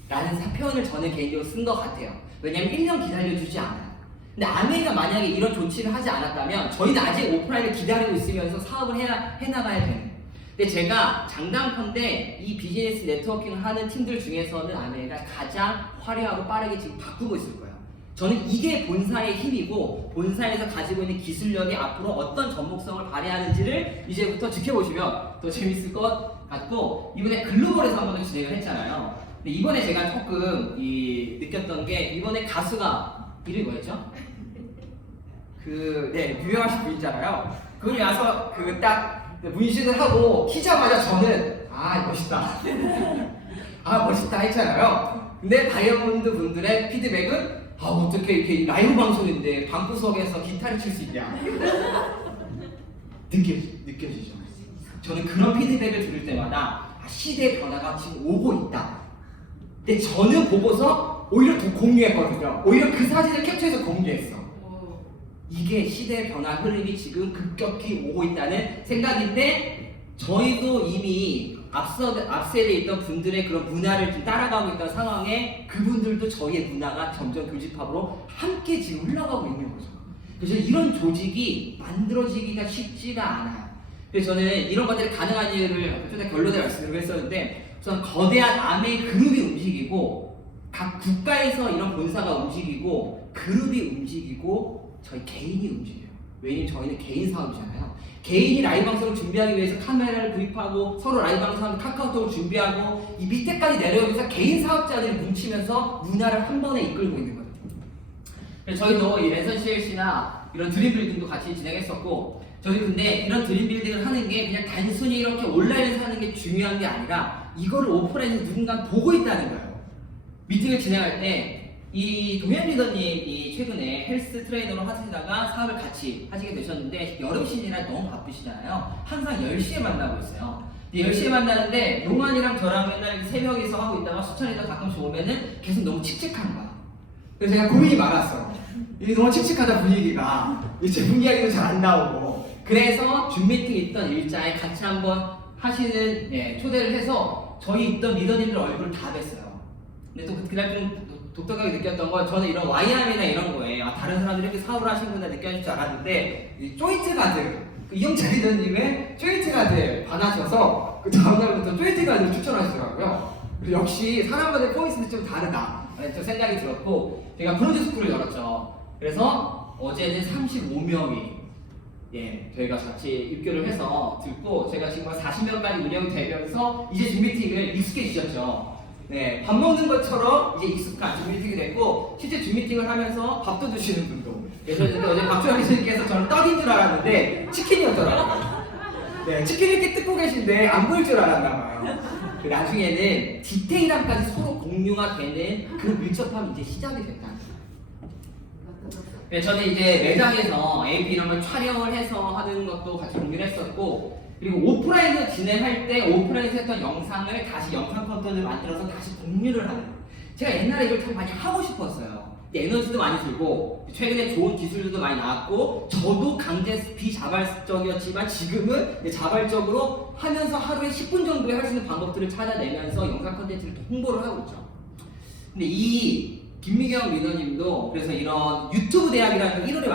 라는 표현을 저는 개인적으로 쓴 것 같아요. 왜냐면 1년 기다려주지 않아요. 근데 아메이가 만약에 이런 조치를 하지 않았다면 저희는 아직 오프라인을 기다리고 있으면서 사업을 해나가야 되는. 근데 제가 장담컨대 이 비즈니스 네트워킹을 하는 팀들 중에서는 아메이가 가장 화려하고 빠르게 지금 바꾸고 있을 거예요. 저는 이게 본사의 힘이고 본사에서 가지고 있는 기술력이 앞으로 어떤 접목성을 발휘하는지를 이제부터 지켜보시면 더 재밌을 것 같고 이번에 글로벌에서 한 번 진행을 했잖아요. 근데 이번에 제가 조금 느꼈던 게 이번에 가수가 이름이 뭐였죠? 유명하신 분이잖아요. 그분이 와서 딱 문신을 하고 키자마자 저는 멋있다. 멋있다 했잖아요. 근데 다이아몬드 분들의 피드백은 어떻게 이렇게 라이브 방송인데 방구석에서 기타를 칠 수 있냐. 느껴지죠. 저는 그런 피드백을 들을 때마다 시대의 변화가 지금 오고 있다. 근데 저는 보고서 오히려 더 공유했거든요. 오히려 그 사진을 캡처해서 공유했어. 이게 시대의 변화 흐름이 지금 급격히 오고 있다는 생각인데 저희도 이미 앞세대에 있던 분들의 그런 문화를 좀 따라가고 있던 상황에 그분들도 저희의 문화가 점점 교집합으로 함께 지금 흘러가고 있는 거죠. 그래서 이런 조직이 만들어지기가 쉽지가 않아요. 그래서 저는 이런 것들이 가능한 이유를 좀 더 결론을 말씀을 했었는데 우선 거대한 아메이 그룹이 움직이고 각 국가에서 이런 본사가 움직이고 그룹이 움직이고 저희 개인이 움직여요. 왜냐면 저희는 개인 사업이잖아요. 개인이 라이브 방송을 준비하기 위해서 카메라를 구입하고 서로 라이브 방송하면 카카오톡을 준비하고 이 밑에까지 내려오면서 개인 사업자들이 뭉치면서 문화를 한 번에 이끌고 있는 거예요. 그래서 저희도 이 랜선 CLC나 이런 드림빌딩도 같이 진행했었고 저희 근데 이런 드림빌딩을 하는 게 그냥 단순히 이렇게 온라인에서 하는 게 중요한 게 아니라 이거를 오프라인에서 누군가 보고 있다는 거예요. 미팅을 진행할 때 이 동현 리더님이 최근에 헬스 트레이너로 하시다가 사업을 같이 하시게 되셨는데 여름 시즌이라 너무 바쁘시잖아요. 항상 10시에 만나고 있어요. 10시에 만나는데 용환이랑 저랑 맨날 새벽에서 하고 있다가 수찬이도 가끔씩 오면은 계속 너무 칙칙한 거야. 그래서 제가 고민이 많았어요. 이게 너무 칙칙하다 분위기가. 제품 이야기도 잘 안 나오고. 그래서 줌 미팅 있던 일자에 같이 한번 하시는 초대를 해서 저희 있던 리더님들 얼굴을 다 뵀어요. 근데 또 그날 좀 독특하게 느꼈던 건 저는 이런 와이암이나 이런 거에 다른 사람들이 이렇게 사업을 하시는구나 느껴질 줄 알았는데 이 조인트 가드 이영철 리더님의 조인트 가드에 반하셔서 그 다음날부터 조인트 가드를 추천하시더라고요. 그리고 역시 사람마다 포인트는 좀 다르다 좀 생각이 들었고 제가 브론즈 스쿨을 열었죠. 그래서 어제는 35명이 저희가 같이 입교를 해서 듣고 제가 지금 40명까지 운영이 되면서 이제 줌 미팅을 익숙해지셨죠. 밥 먹는 것처럼 이제 익숙한 줌 미팅이 됐고 실제 줌 미팅을 하면서 밥도 드시는 분도 계셨는데 어제 박주환 리더님께서 저는 떡인 줄 알았는데 치킨이었더라고요. 치킨 이렇게 뜯고 계신데 안 보일 줄 알았나 봐요. 나중에는 디테일함까지 서로 공유가 되는 그 밀접함이 이제 시작이 됐다. 저는 이제 매장에서 AP 이런 걸 촬영을 해서 하는 것도 같이 공유를 했었고 그리고 오프라인을 진행할 때 오프라인에서 했던 영상을 다시 영상 컨텐츠를 만들어서 다시 공유를 하는 제가 옛날에 이걸 참 많이 하고 싶었어요. 에너지도 많이 들고 최근에 좋은 기술들도 많이 나왔고 저도 강제 비자발적이었지만 지금은 자발적으로 하면서 하루에 10분 정도에 할 수 있는 방법들을 찾아내면서 영상 컨텐츠를 또 홍보를 하고 있죠. 근데 이 김미경 리더님도 그래서 이런 유튜브 대학이라는 걸 1월에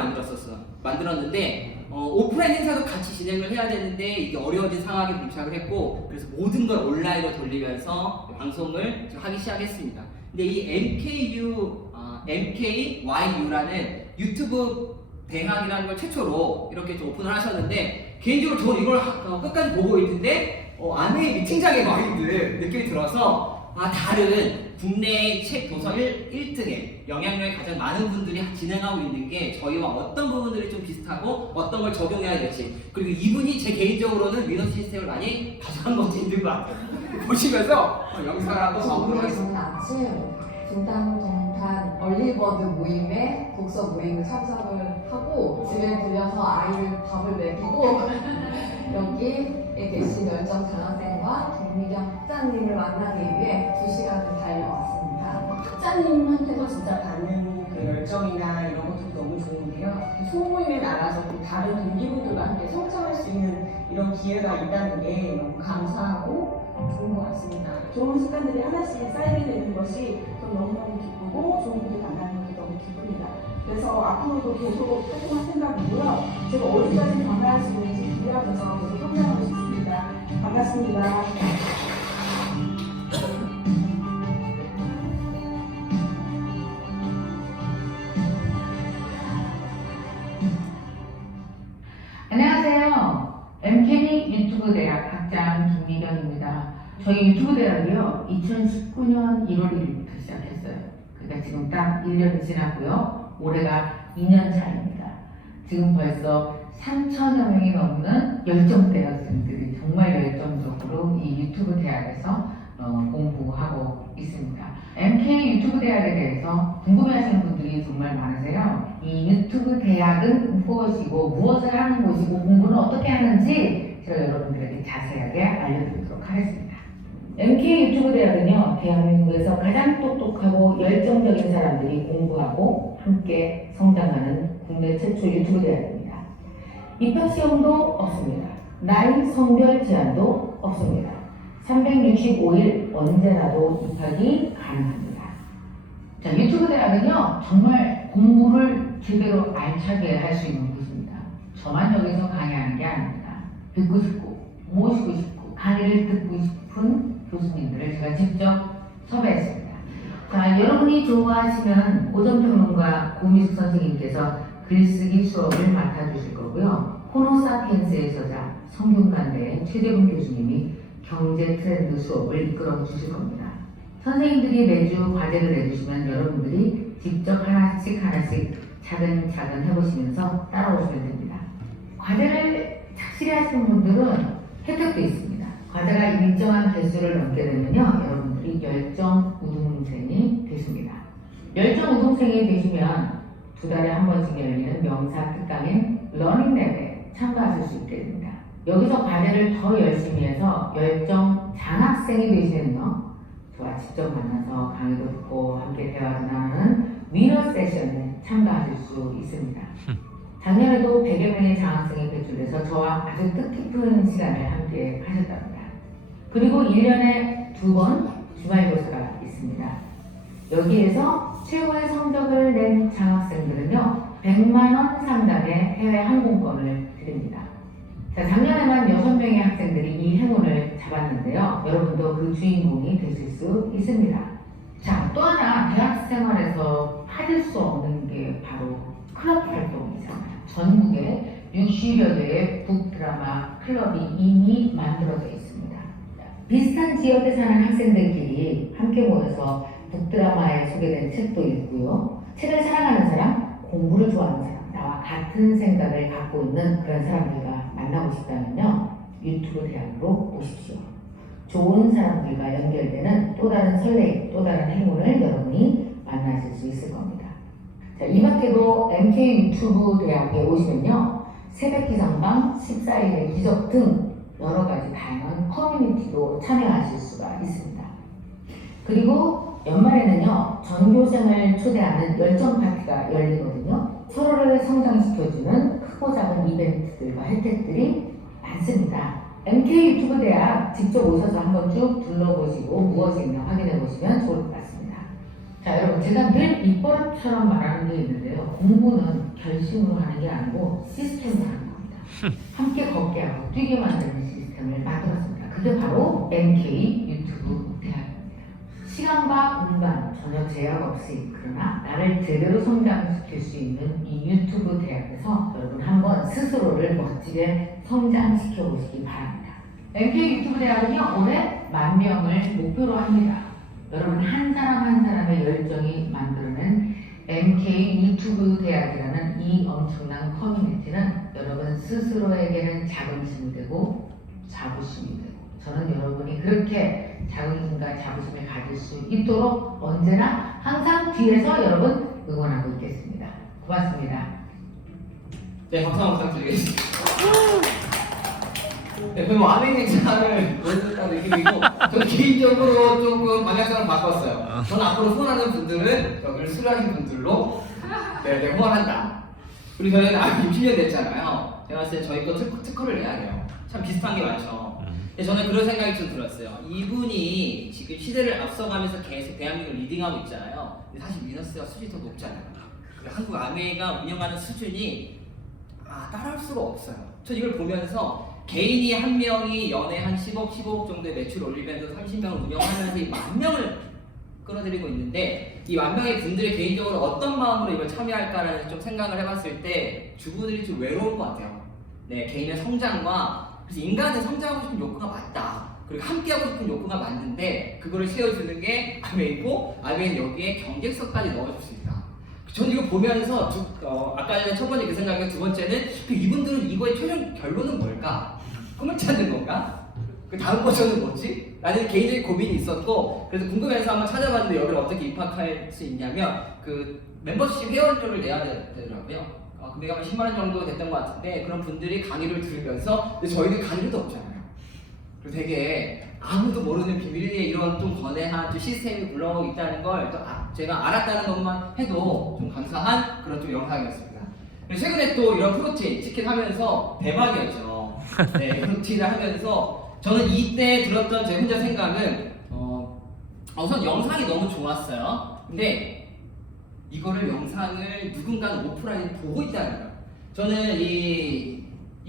만들었는데 오프라인 행사도 같이 진행을 해야 되는데 이게 어려워진 상황에 봉착을 했고 그래서 모든 걸 온라인으로 돌리면서 방송을 좀 하기 시작했습니다. 근데 이 MKYU라는 유튜브 대학이라는 걸 최초로 이렇게 좀 오픈을 하셨는데 개인적으로 저는 이걸 끝까지 보고 있는데 안에 미팅장의 마인드 느낌이 들어서 다른 국내 책 도서 1등에 영향력이 가장 많은 분들이 진행하고 있는 게 저희와 어떤 부분들이 좀 비슷하고 어떤 걸 적용해야 될지 그리고 이분이 제 개인적으로는 리더 시스템을 많이 가져간 것도 있는 것 같아요. 보시면서 영상을 한번 저는 보겠습니다. 아침 분당 얼리버드 모임에 독서 모임을 참석을 하고 집에 들려서 아이를 밥을 먹이고 여기에 계신 열정 장학생과 김미경 학자님을 만나기 위해 2시간을 달려왔습니다. 학자님한테도 진짜 받는 그 열정이나 이런 것도 너무 좋은데요. 소모임에 나가서 또 다른 동기분들과 함께 성장할 수 있는 이런 기회가 있다는 게 너무 감사하고 좋은 것 같습니다. 좋은 습관들이 하나씩 쌓이게 되는 것이 전 너무너무 기쁘고 좋은 일이 만나는 것도 너무 기쁩니다. 그래서 앞으로도 계속 활동할 생각이고요. 제가 어디까지 변화할 수 있는지 기대하면서 계속 성장하고 싶습니다. 반갑습니다. 안녕하세요. MK 유튜브 대학 학장 김미경입니다. 저희 유튜브 대학이요 2019년 1월 1일부터 시작했어요. 그러니까 지금 딱 1년이 지났고요. 올해가 2년 차입니다. 지금 벌써 3,000여 명이 넘는 열정 대학생들이 정말 열정적으로 이 유튜브 대학에서 공부하고 있습니다. MK 유튜브 대학에 대해서 궁금해하시는 분들이 정말 많으세요. 이 유튜브 대학은 무엇이고 무엇을 하는 곳이고 공부는 어떻게 하는지 제가 여러분들에게 자세하게 알려드리도록 하겠습니다. MK 유튜브 대학은요, 대한민국에서 가장 똑똑하고 열정적인 사람들이 공부하고 함께 성장하는 국내 최초 유튜브 대학입니다. 입학시험도 없습니다. 나이, 성별 제한도 없습니다. 365일 언제라도 입학이 가능합니다. 자, 유튜브 대학은요, 정말 공부를 제대로 알차게 할 수 있는 곳입니다. 저만 여기서 강의하는 게 아닙니다. 듣고 싶고, 모시고 싶고, 강의를 듣고 싶은 교수님들을 제가 직접 섭외했습니다. 자, 여러분이 좋아하시는 오정평론가 고미숙 선생님께서 글쓰기 수업을 맡아주실 거고요. 호모사피엔스의 저자 성균관대 최재분 교수님이 경제 트렌드 수업을 이끌어 주실 겁니다. 선생님들이 매주 과제를 내주시면 여러분들이 직접 하나씩 차근차근 해보시면서 따라오시면 됩니다. 과제를 착실히 하시는 분들은 혜택도 있습니다. 과제가 일정한 개수를 넘게 되면요, 여러분들이 열정 우등생이 되십니다. 열정 우등생이 되시면 2달에 한 번씩 열리는 명사 특강인 러닝랩에 참가하실 수 있게 됩니다. 여기서 과제를 더 열심히 해서 열정 장학생이 되시면요, 저와 직접 만나서 강의도 듣고 함께 대화도 나누는 위너 세션에 참가하실 수 있습니다. 작년에도 100여 명의 장학생이 배출돼서 저와 아주 뜻깊은 시간을 함께 하셨답니다. 그리고 1년에 2번 주말교사가 있습니다. 여기에서 최고의 성적을 낸 장학생들은요 100만 원 상당의 해외 항공권을 드립니다. 자, 작년에만 6명의 학생들이 이 행운을 잡았는데요. 여러분도 그 주인공이 되실 수 있습니다. 자, 또 하나 대학 생활에서 빠질 수 없는 게 바로 클럽 활동이잖아요. 전국에 60여 개의 북드라마 클럽이 이미 만들어져 있습니다. 비슷한 지역에 사는 학생들끼리 함께 모여서 북드라마에 소개된 책도 읽고요. 책을 사랑하는 사람, 공부를 좋아하는 사람, 나와 같은 생각을 갖고 있는 그런 사람들과 만나고 싶다면요. 유튜브 대학으로 오십시오. 좋은 사람들과 연결되는 또 다른 설레임, 또 다른 행운을 여러분이 만나실 수 있을 겁니다. 자, 이 밖에도 MK 유튜브 대학에 오시면요. 새벽 기상방, 14일의 기적 등 여러 가지 다양한 커뮤니티도 참여하실 수가 있습니다. 그리고 연말에는요. 전교생을 초대하는 열정 파티가 열리거든요. 서로를 성장시켜주는 크고 작은 이벤트들과 혜택들이 많습니다. MK 유튜브 대학 직접 오셔서 한번 쭉 둘러보시고 무엇이 있나 확인해 보시면 좋을 것 같습니다. 자, 여러분 제가 늘 입버릇처럼 말하는 게 있는데요. 공부는 결심으로 하는 게 아니고 시스템으로 하는 겁니다. 함께 걷게 하고 뛰게 만드는 시스템을 만들었습니다. 그게 바로 MK 유튜브 대학입니다. 시간과 공간 전혀 제약 없이 그러나 나를 제대로 성장시킬 수 있는 이 유튜브 대학에서 여러분 한번 스스로를 멋지게 성장시켜 보시기 바랍니다. MK 유튜브 대학은요 올해 10,000명을 목표로 합니다. 여러분 한 사람 한 사람의 열정이 만들어낸 MK 유튜브 대학이라는 이 엄청난 커뮤니티는 여러분 스스로에게는 자긍심이 되고 자부심이 되고 저는 여러분이 그렇게 자긍심과 자부심을 가질 수 있도록 언제나 항상 뒤에서 여러분 응원하고 있겠습니다. 고맙습니다. 네, 박수 한번 부탁드리겠습니다. 네, 그럼 암행행사를 보여드렸다는 느낌이고 저는 개인적으로 조금 방향성을 바꿨어요. 저는 앞으로 후원하는 분들은 여기를 수료하신 분들로 후원한다. 그리고 저희는 60년 됐잖아요. 제가 봤을 때 저희 거 특허를 내야 돼요. 참 비슷한 게 많죠. 근데 저는 그런 생각이 좀 들었어요. 이분이 지금 시대를 앞서가면서 계속 대한민국을 리딩하고 있잖아요. 근데 사실 위너스가 수준이 더 높잖아요. 한국 아메이가 운영하는 수준이 따라올 수가 없어요. 저 이걸 보면서 개인이 한 명이 연에 한 10억, 15억 정도의 매출 올리면서 30명을 운영하면서 이 10,000명을 끌어들이고 있는데 이 10,000명의 분들이 개인적으로 어떤 마음으로 이걸 참여할까라는 좀 생각을 해봤을 때 주부들이 좀 외로울 것 같아요. 네, 개인의 성장과 그래서 인간은 성장하고 싶은 욕구가 맞다. 그리고 함께하고 싶은 욕구가 맞는데 그거를 세워주는 게 아메이고 아메이는 여기에 경쟁성까지 넣어줄 수 있다. 저는 이거 보면서 아까 전에 첫 번째 그 생각이고 두 번째는 이분들은 이거의 최종 결론은 뭘까? 꿈을 찾는 건가? 그 다음 버전은 뭐지? 라는 개인적인 고민이 있었고 그래서 궁금해서 한번 찾아봤는데 여기를 어떻게 입학할 수 있냐면 그 멤버십 회원료를 내야 되더라고요. 금액이 아마 10만 원 정도 됐던 것 같은데 그런 분들이 강의를 들으면서 근데 저희는 강의도 없잖아요. 그리고 되게 아무도 모르는 비밀리에 이런 좀 거대한 시스템이 굴러가고 있다는 걸 또 제가 알았다는 것만 해도 좀 감사한 그런 좀 영상이었습니다. 그리고 최근에 또 이런 프로틴 치킨 하면서 대박이었죠. 네, 프로틴을 하면서 저는 이때 들었던 제 혼자 생각은 우선 영상이 너무 좋았어요. 근데 이거를 영상을 누군가는 오프라인에 보고 있다는 거예요. 저는 이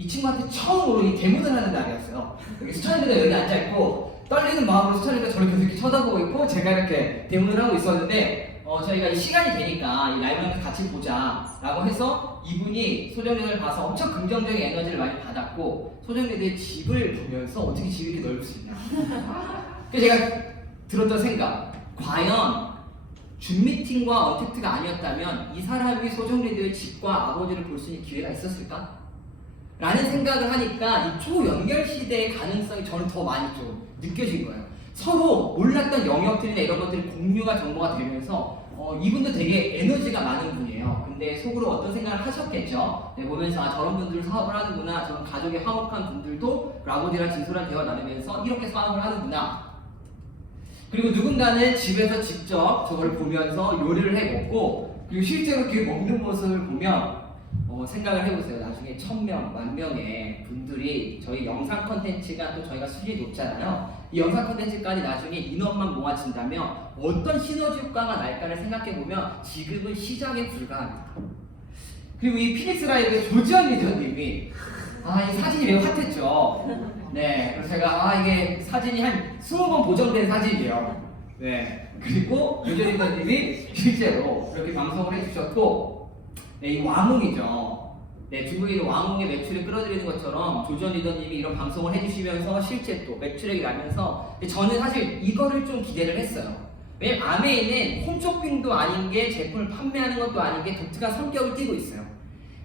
친구한테 처음으로 이 데모를 하는 날이었어요. 여기 수찬이가 여기 앉아있고 떨리는 마음으로 수찬이가 저를 계속 이렇게 쳐다보고 있고 제가 이렇게 데모를 하고 있었는데 저희가 이 시간이 되니까 이 라이브를 같이 보자 라고 해서 이분이 소정리를 봐서 엄청 긍정적인 에너지를 많이 받았고 소정리들의 집을 보면서 어떻게 집이 이렇게 넓을 수 있냐. 그래서 제가 들었던 생각 과연 줌 미팅과 언택트가 아니었다면 이 사람이 소정리들의 집과 아버지를 볼 수 있는 기회가 있었을까? 라는 생각을 하니까 이 초연결 시대의 가능성이 저는 더 많이 좀 느껴진 거예요. 서로 몰랐던 영역들이나 이런 것들이 공유가 정보가 되면서 이분도 되게 에너지가 많은 분이에요. 근데 속으로 어떤 생각을 하셨겠죠. 네, 보면서 저런 분들 사업을 하는구나. 저런 가족이 화목한 분들도 아버지랑 진솔한 대화 나누면서 이렇게 사업을 하는구나. 그리고 누군가는 집에서 직접 저걸 보면서 요리를 해 먹고 그리고 실제로 그 먹는 모습을 보면 생각을 해보세요. 나중에 1000명, 10,000명의 분들이 저희 영상 컨텐츠가 또 저희가 수준이 높잖아요. 이 영상 컨텐츠까지 나중에 인원만 모아진다면 어떤 시너지 효과가 날까를 생각해보면 지금은 시작에 불과합니다. 그리고 이 피닉스 라이브의 조지현 리더님이 이 사진이 매우 핫했죠. 네, 그래서 제가 이게 사진이 한 20번 보정된 사진이에요. 네, 그리고 조지현 리더님이 실제로 이렇게 방송을 해주셨고, 네, 이 왕웅이죠. 네, 중국의 왕웅의 매출을 끌어들이는 것처럼 조지현 리더님이 이런 방송을 해주시면서 실제 또 매출액이 나면서 저는 사실 이거를 좀 기대를 했어요. 왜냐면 아메이는 홈쇼핑도 아닌 게 제품을 판매하는 것도 아닌 게 독특한 성격을 띠고 있어요.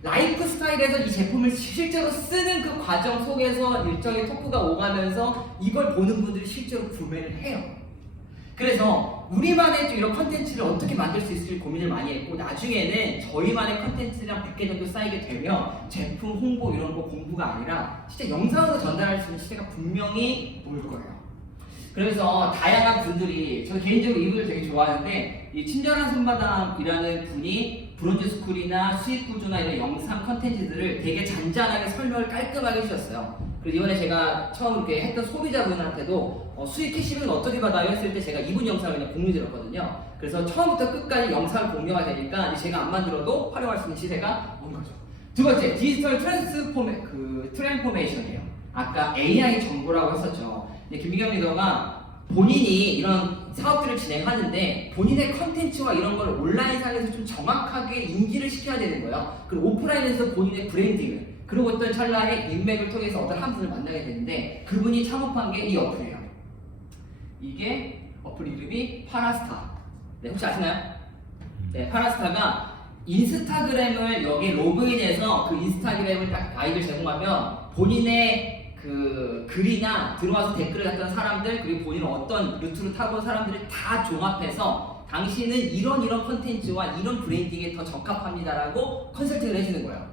라이프 스타일에서 이 제품을 실제로 쓰는 그 과정 속에서 일정의 토크가 오가면서 이걸 보는 분들이 실제로 구매를 해요. 그래서 우리만의 좀 이런 컨텐츠를 어떻게 만들 수 있을지 고민을 많이 했고, 나중에는 저희만의 컨텐츠랑 100개 정도 쌓이게 되면 제품 홍보 이런 거 공부가 아니라 진짜 영상으로 전달할 수 있는 시대가 분명히 올 거예요. 그래서 다양한 분들이, 저는 개인적으로 이분을 되게 좋아하는데, 이 친절한 손바닥이라는 분이 브론즈 스쿨이나 수익 구조나 이런 영상 컨텐츠들을 되게 잔잔하게 설명을 깔끔하게 해주셨어요. 그리고 이번에 제가 처음 이렇게 했던 소비자분한테도 수익 캐시백은 어떻게 받아요? 했을 때 제가 이분 영상을 그냥 공유 들었거든요. 그래서 처음부터 끝까지 영상 공유가 되니까 이제 제가 안 만들어도 활용할 수 있는 시대가 온 거죠. 두 번째, 디지털 트랜스포메이션이에요. 아까 AI 정보라고 했었죠. 근데 김미경 리더가 본인이 이런 사업들을 진행하는데 본인의 컨텐츠와 이런 걸 온라인상에서 좀 정확하게 인지를 시켜야 되는 거예요. 그리고 오프라인에서 본인의 브랜딩을, 그리고 어떤 찰나의 인맥을 통해서 어떤 한 분을 만나게 되는데 그분이 창업한 게 이 어플이에요. 이게 어플 이름이 파라스타. 네, 혹시 아시나요? 네, 파라스타가 인스타그램을 여기 로그인해서 그 인스타그램을 딱 아이디를 제공하면 본인의 그 글이나 들어와서 댓글을 달던 사람들, 그리고 본인은 어떤 루트를 타고 온 사람들을 다 종합해서 당신은 이런 컨텐츠와 이런 브랜딩에 더 적합합니다라고 컨설팅을 해주는 거예요.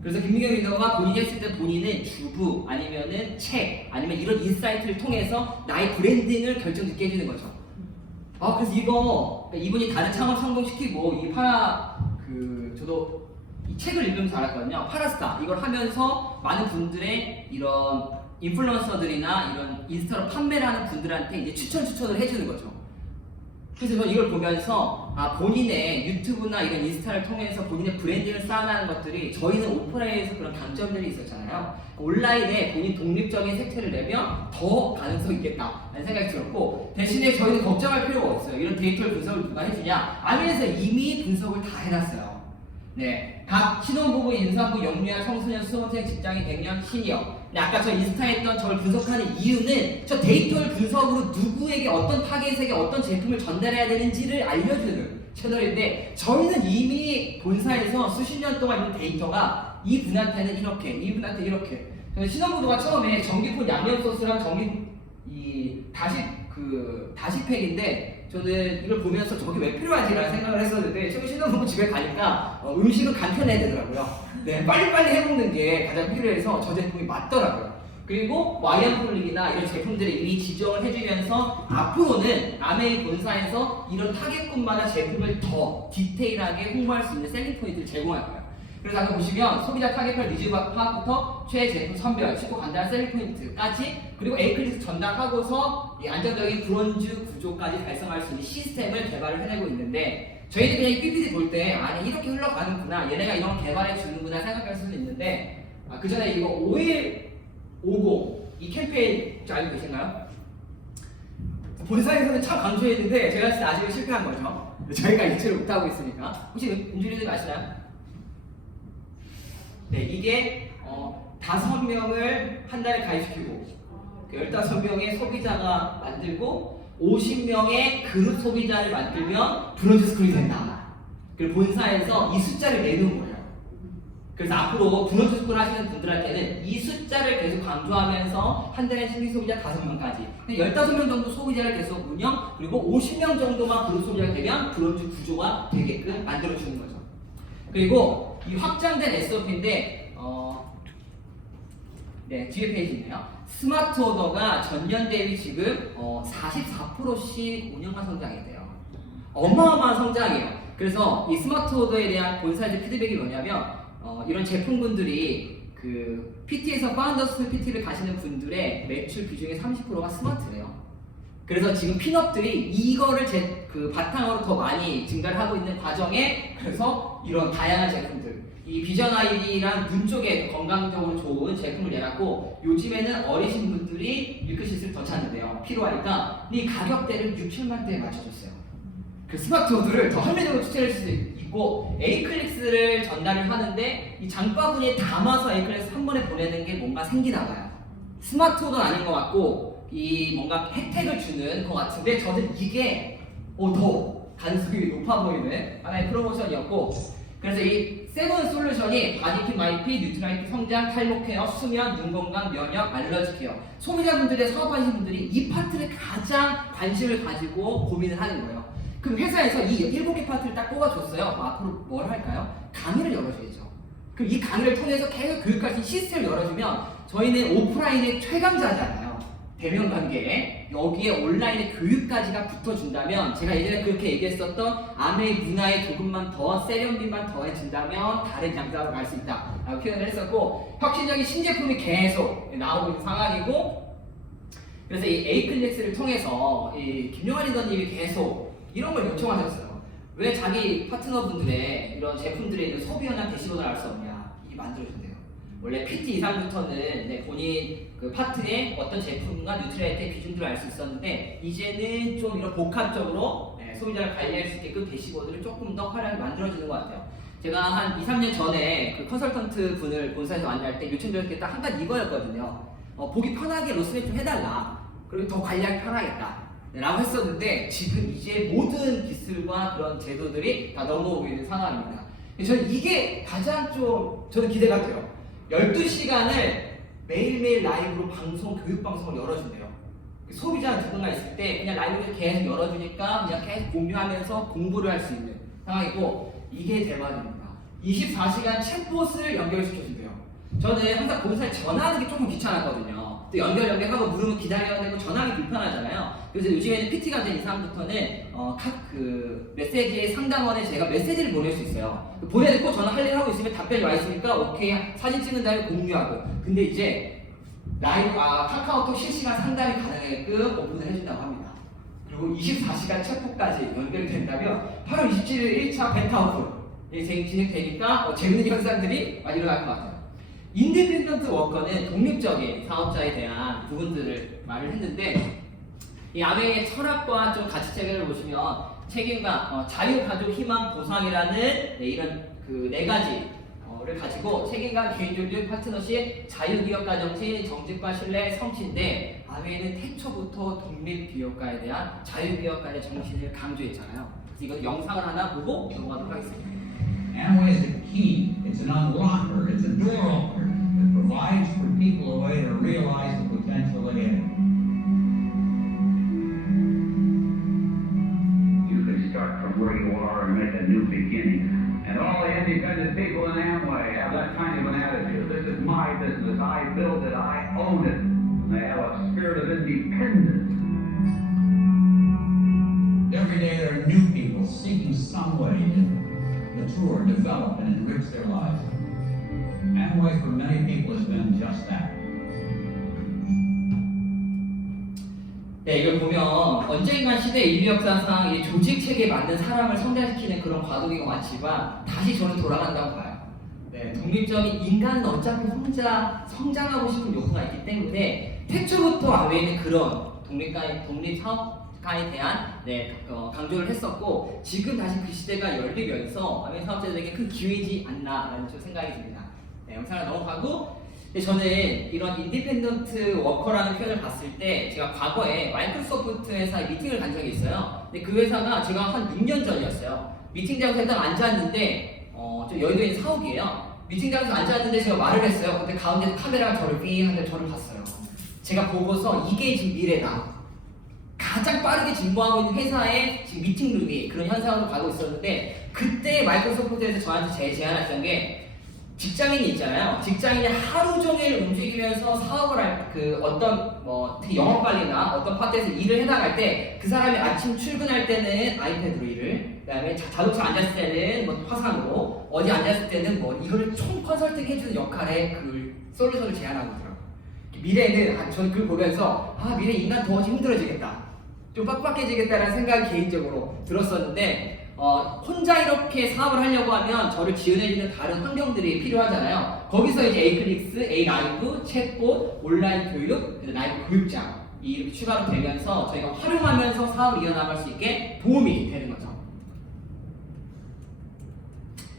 그래서 김미경 리더가 본인이 했을 때 본인은 주부 아니면은 책 아니면 이런 인사이트를 통해서 나의 브랜딩을 결정짓게 해주는 거죠. 그래서 이분이 다른 창업 성공시키고 저도 이 책을 읽으면서 알았거든요. 파라스타 이걸 하면서 많은 분들의 이런 인플루언서들이나 이런 인스타로 판매를 하는 분들한테 이제 추천을 해주는 거죠. 그래서 저는 이걸 보면서 본인의 유튜브나 이런 인스타를 통해서 본인의 브랜딩을 쌓아나가는 것들이, 저희는 오프라인에서 그런 강점들이 있었잖아요. 온라인에 본인 독립적인 색채를 내면 더 가능성이 있겠다라는 생각이 들었고, 대신에 저희는 걱정할 필요가 없어요. 이런 데이터를 분석을 누가 해주냐? 아미에서 이미 분석을 다 해놨어요. 네, 각 신혼부부, 임산부, 영유아, 청소년, 수험생, 직장인, 갱년, 시니어. 아까 저 인스타에 했던 저를 분석하는 이유는 저 데이터를 분석으로 누구에게 어떤 타겟에게 어떤 제품을 전달해야 되는지를 알려주는 채널인데, 저희는 이미 본사에서 수십 년 동안 있는 데이터가 이분한테는 이렇게, 이분한테 이렇게. 저는 신혼부부가 처음에 전기폰 양념 소스랑 다시팩인데 저는 이걸 보면서 저게 왜 필요하지라는 생각을 했었는데, 최근 신혼부부 집에 가니까 음식을 간편해야 되더라고요. 네, 빨리빨리 해먹는 게 가장 필요해서 저 제품이 맞더라고요. 그리고 와이어폴릭이나 이런 제품들을 이미 지정을 해주면서 앞으로는 아메이 본사에서 이런 타겟군마다 제품을 더 디테일하게 홍보할 수 있는 셀링 포인트를 제공할 거예요. 그래서 아까 보시면 소비자 타겟별 니즈 파악부터 최애 제품 선별, 쉽고 간단한 셀링 포인트까지, 그리고 A클릭 전달하고서 이 안정적인 브론즈 구조까지 달성할 수 있는 시스템을 개발을 해내고 있는데, 저희는 그냥 이 PPT 볼 때 아니 이렇게 흘러가는구나, 얘네가 이런 거 개발해 주는구나 생각할 수는 있는데, 그 전에 이거 5150 이 캠페인 좀 알고 계신가요? 본사에서는 참 강조했는데 제가 봤을 때 아직은 실패한 거죠. 저희가 일치를 못하고 있으니까. 혹시 은준이들 아시나요? 네, 이게 5명을 한 달에 가입시키고 15명의 소비자가 만들고 50명의 그룹 소비자를 만들면 브론즈 스쿨이 된다. 그리고 본사에서 이 숫자를 내는 거예요. 그래서 앞으로 브론즈 스쿨 하시는 분들한테는 이 숫자를 계속 강조하면서 한 달에 신규 소비자 5명까지 15명 정도 소비자를 계속 운영, 그리고 50명 정도만 그룹 소비자가 되면 브론즈 구조가 되게끔 만들어주는 거죠. 그리고 이 확장된 SOP인데 네, 뒤에 페이지 있네요. 스마트 오더가 전년 대비 지금 44%씩 5년간 성장이 돼요. 어마어마한 성장이에요. 그래서 이 스마트 오더에 대한 본사의 피드백이 뭐냐면 이런 제품군들이 그 PT에서 파운더스 PT를 가시는 분들의 매출 비중의 30%가 스마트래요. 그래서 지금 핀업들이 이거를 그 바탕으로 더 많이 증가를 하고 있는 과정에 그래서 이런 다양한 제품들 이 비전 아이디랑 눈 쪽에 건강적으로 좋은 제품을 내놨고 요즘에는 어리신 분들이 밀크시스를 더 찾는데요. 필요하니까 이 가격대를 6, 7만대에 맞춰줬어요. 그 스마트워드를 더 합리적으로 추천할 수 있고 에이클릭스를 전달을 하는데 이 장바구니에 담아서 에이클릭스 한 번에 보내는 게 뭔가 생기나 봐요. 스마트워드는 아닌 것 같고 이 뭔가 혜택을 주는 것 같은데 저는 이게 더 가능성이 높아 보이는 하나의 프로모션이었고 그래서 이 세븐 솔루션이 바디핏, 마이핏, 뉴트라이트, 성장, 탈모 케어, 수면, 눈 건강, 면역, 알러지 케어 소비자분들의 사업하시는 분들이 이 파트를 가장 관심을 가지고 고민을 하는 거예요. 그럼 회사에서 이 7개 파트를 딱 뽑아줬어요. 앞으로 뭘 할까요? 강의를 열어줘야죠. 그럼 이 강의를 통해서 계속 교육할 수 있는 시스템을 열어주면 저희는 오프라인의 최강자잖아요. 대면 관계에 여기에 온라인의 교육까지가 붙어준다면 제가 예전에 그렇게 얘기했었던 아메의 문화에 조금만 더 세련미만 더해진다면 다른 장사로 갈 수 있다 라고 표현을 했었고 혁신적인 신제품이 계속 나오고 있는 상황이고 그래서 이 에이클릭스를 통해서 이 김용환 리더님이 계속 이런 걸 요청하셨어요. 왜 자기 파트너분들의 이런 제품들에 있는 소비원이나 대시보드를 알 수 없냐 이게 만들어준대요. 원래 PT 이상부터는 본인 그 파트의 어떤 제품과 뉴트리아이트의 비중들을 알 수 있었는데 이제는 좀 이런 복합적으로 소비자를 관리할 수 있게끔 대시보드를 조금 더 화려하게 만들어주는 것 같아요. 제가 한 2, 3년 전에 그 컨설턴트 분을 본사에서 만날 때 요청드렸을 때 딱 한 가지 이거였거든요. 보기 편하게 로스맵 좀 해달라. 그리고 더 관리하기 편하겠다. 라고 했었는데 지금 이제 모든 기술과 그런 제도들이 다 넘어오고 있는 상황입니다. 저는 이게 가장 좀 저는 기대가 돼요. 12시간을 매일매일 라이브로 교육 방송을 열어준대요. 소비자 누군가 있을 때 그냥 라이브를 계속 열어주니까 그냥 계속 공유하면서 공부를 할 수 있는 상황이고 이게 대박입니다. 24시간 챗봇을 연결시켜준대요. 저는 항상 본사에 전화하는 게 조금 귀찮았거든요. 또 연결하고 물으면 기다려야 되고 전화하기 불편하잖아요. 그래서 요즘에는 PT가 된 이상부터는 각 그 메시지의 상담원에 제가 메시지를 보낼 수 있어요. 보내놓고 전화할 일 하고 있으면 답변이 와 있으니까 오케이 사진 찍은 다음에 공유하고 근데 이제 라이브 카카오톡 실시간 상담이 가능하게끔 오픈을 해준다고 합니다. 그리고 24시간 챗봇까지 연결이 된다면 8월 27일 1차 베타 오픈 진행되니까 재밌는 현상들이 많이 일어날 것 같아요. 인디펜던트 워커는 독립적인 사업자에 대한 부분들을 말을 했는데 이 아베의 철학과 좀 가치체계를 보시면 책임감, 자유, 가족, 희망, 보상이라는 이런 그 4가지를 가지고 책임감, 개인존중, 파트너십, 자유기업가 정신, 정직과 신뢰, 성취인데 아베는 태초부터 독립기업가에 대한 자유기업가의 정신을 강조했잖아요. 그래서 이건 영상을 하나 보고 넘어가도록 하겠습니다. Amway is a key, it's an unlocker, it's a door opener that provides for people a way to realize the potential ahead. You can start from where you are and make a new beginning. And all the independent people in Amway have that kind of an attitude. This is my business, I build it, I own it. And they have a spirit of independence. Every day there are new people seeking some way to mature, develop, and enrich their lives. Amway for many people has been just that. 네, 이걸 보면 언젠가 시대 인류 역사상 이 조직 체계에 맞는 사람을 성장시키는 그런 과도기가 많지만 다시 저는 돌아간다고 봐요. 네, 독립적인 인간은 어차피 성장하고 싶은 욕구가 있기 때문에 태초부터 아베이는 그런 독립 사업가에 대한 강조를 했었고 지금 다시 그 시대가 열리면서 아베이 사업자들에게 큰 기회이지 않나라는 좀 생각이 듭니다. 네, 영상을 넘어가고 저는 이런 인디펜던트 워커라는 표현을 봤을 때 제가 과거에 마이크로소프트 회사에 미팅을 간 적이 있어요. 근데 그 회사가 제가 한 6년 전이었어요. 미팅 장소에 딱 앉았는데 좀 여의도에 있는 사옥이에요. 미팅 장소에 앉았는데 제가 말을 했어요. 근데 가운데 카메라가 저를 삥 하는데 저를 봤어요. 제가 보고서 이게 지금 미래다. 가장 빠르게 진보하고 있는 회사의 지금 미팅룸이 그런 현상으로 가고 있었는데 그때 마이크로소프트에서 저한테 제안했던 게 직장인이 있잖아요. 직장인이 하루 종일 움직이면서 사업을 할 어떤 특히 영업 관리나 어떤 파트에서 일을 해나갈 때 그 사람이 아침 출근할 때는 아이패드로 일을, 그다음에 자동차 앉았을 때는 화상으로, 어디 앉았을 때는 이거를 총 컨설팅 해주는 역할의 그 솔루션을 제안하고 있더라고요. 미래에는 저는 그걸 보면서 미래 인간 더 힘들어지겠다, 좀 빡빡해지겠다라는 생각이 개인적으로 들었었는데. 혼자 이렇게 사업을 하려고 하면 저를 지원해주는 다른 환경들이 필요하잖아요. 거기서 이제 에이클릭스, 에이라이브, 챗봇, 온라인 교육, 라이브 교육장 이렇게 추가로 되면서 저희가 활용하면서 사업을 이어나갈 수 있게 도움이 되는 거죠.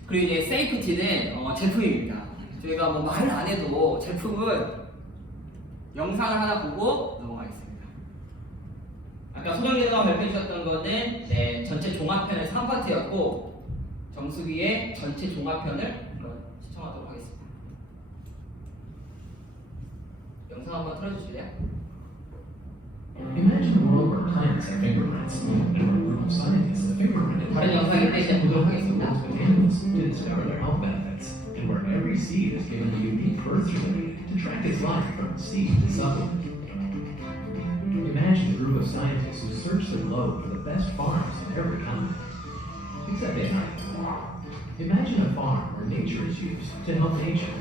그리고 이제 세이프티는 제품입니다. 저희가 말을 안 해도 제품은 영상을 하나 보고 넘어가겠습니다. 아까 소정리가 발표해 주셨던 거는 전체 종합편의 3파트였고 정수기의 전체 종합편을 시청하도록 하겠습니다. 영상 한번 틀어주실래요? Imagine a world where plants have fingerprints, and where a group of scientists have fingerprinted 다른 영상인데 이제 보도록 하겠습니다. with animals to discover their health benefits, and where every seed is given a unique birth certificate to track its life from seed to supplement. Imagine a group of scientists who search the globe for the best farms on every continent, except Antarctica. Imagine a farm where nature is used to help nature.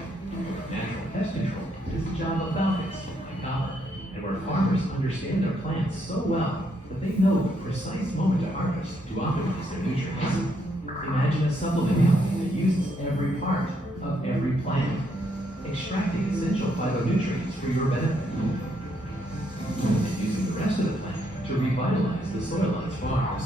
Natural pest control is the job of falcons, like copper, and where farmers understand their plants so well that they know the precise moment to harvest to optimize their nutrients. Imagine a supplement company that uses every part of every plant, extracting essential phytonutrients for your benefit, and using the rest of the plant to revitalize the soil on its farms.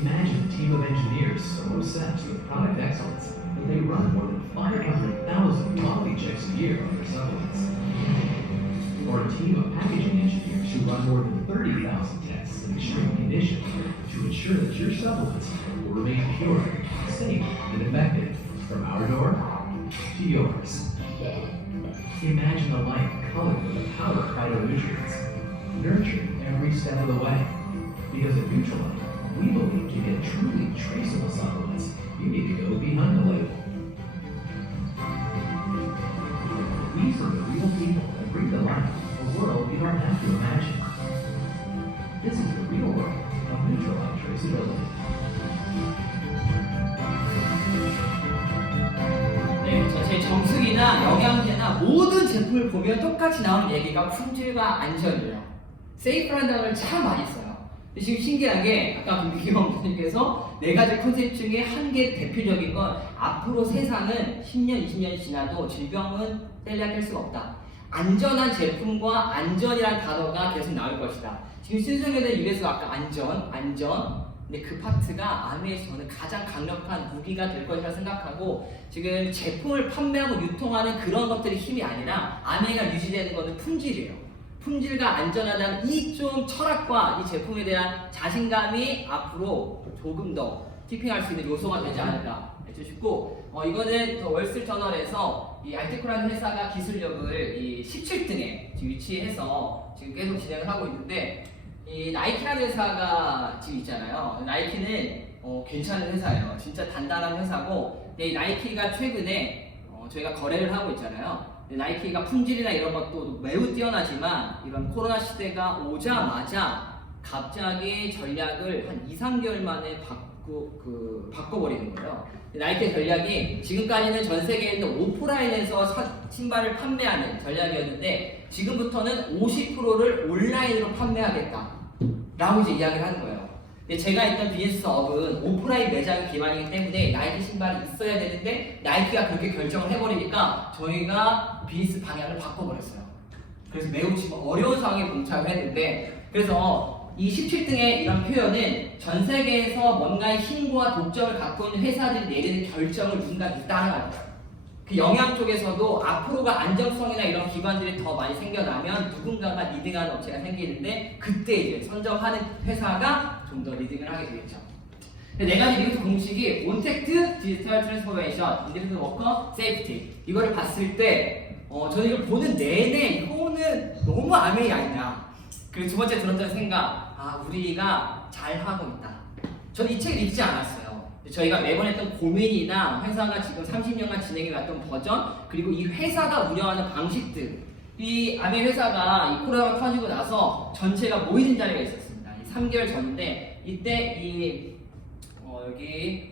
Imagine a team of engineers so obsessed with product excellence that they run more than 500,000 quality checks a year on their supplements. Or a team of packaging engineers who run more than 30,000 tests in extreme conditions to ensure that your supplements will remain pure, safe, and effective from our door to yours. Imagine a life colored with the power of phytonutrients, nurtured every step of the way. Because at Nutrilite, we believe to get truly traceable supplements, you need to go behind the label. These are the real people that bring to life a world you don't have to imagine. This is the real world of Nutrilite traceability. 제 정수기나 영양제나 모든 제품을 보면 똑같이 나오는 얘기가 품질과 안전이에요. 세이프라는 단어를 참 많이 써요. 근데 지금 신기한 게 아까 김기경 교수님께서 4가지 컨셉 중에 한 개 대표적인 건 앞으로 세상은 10년, 20년이 지나도 질병은 뗄 수가 없다. 안전한 제품과 안전이라는 단어가 계속 나올 것이다. 지금 신승현의 입에서 아까 안전. 근데 그 파트가 암에서 저는 가장 강력한 무기가 될 것이라 생각하고 지금 제품을 판매하고 유통하는 그런 것들이 힘이 아니라 암해가 유지되는 것은 품질이에요. 품질과 안전하다는 이 좀 철학과 이 제품에 대한 자신감이 앞으로 조금 더 티핑할 수 있는 요소가 되지 않을까 싶고 이거는 더 월스트리트저널에서 이 알테코라는 회사가 기술력을 이 17등에 지금 위치해서 지금 계속 진행을 하고 있는데 이 나이키라는 회사가 지금 있잖아요. 나이키는 괜찮은 회사예요. 진짜 단단한 회사고 이 나이키가 최근에 저희가 거래를 하고 있잖아요. 나이키가 품질이나 이런 것도 매우 뛰어나지만 이런 코로나 시대가 오자마자 갑자기 전략을 한 2-3개월 만에 바꿔버리는 거예요. 나이키의 전략이 지금까지는 전 세계에 있는 오프라인에서 신발을 판매하는 전략이었는데 지금부터는 50%를 온라인으로 판매하겠다 라고 이제 이야기를 하는 거예요. 근데 제가 있던 비즈니스 업은 오프라인 매장 기반이기 때문에 나이키 신발이 있어야 되는데 나이키가 그렇게 결정을 해버리니까 저희가 비즈니스 방향을 바꿔버렸어요. 그래서 매우 지금 어려운 상황에 봉착을 했는데 그래서 이 17등의 이런 표현은 전 세계에서 뭔가의 힘과 독점을 갖고 있는 회사들이 내리는 결정을 누군가 따라가는 거예요. 그 영양 쪽에서도 앞으로가 안정성이나 이런 기반들이 더 많이 생겨나면 누군가가 리딩하는 업체가 생기는데 그때 이제 선점하는 회사가 좀 더 리딩을 하게 되겠죠. 4가지 리뷰 공식이 온택트, 디지털 트랜스포메이션, 인디비드 워커, 세이프티 이거를 봤을 때 저는 이걸 보는 내내 이거는 너무 암웨이 아니냐. 그리고 2번째 들었던 생각, 우리가 잘하고 있다. 저는 이 책을 읽지 않았어요. 저희가 매번 했던 고민이나 회사가 지금 30년간 진행해왔던 버전, 그리고 이 회사가 운영하는 방식들, 이 아메 회사가 이 코로나가 터지고 나서 전체가 모이는 자리가 있었습니다. 3개월 전인데 이때 여기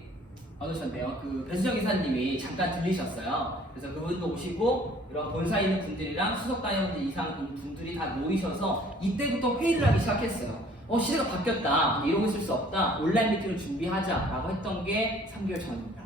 어떠셨네요? 그 배수정 이사님이 잠깐 들리셨어요. 그래서 그분도 오시고 이런 본사에 있는 분들이랑 수석 단위원들 이상 분들이 다 모이셔서 이때부터 회의를 하기 시작했어요. 시대가 바뀌었다. 이러고 있을 수 없다. 온라인 미팅을 준비하자라고 했던 게 3개월 전입니다.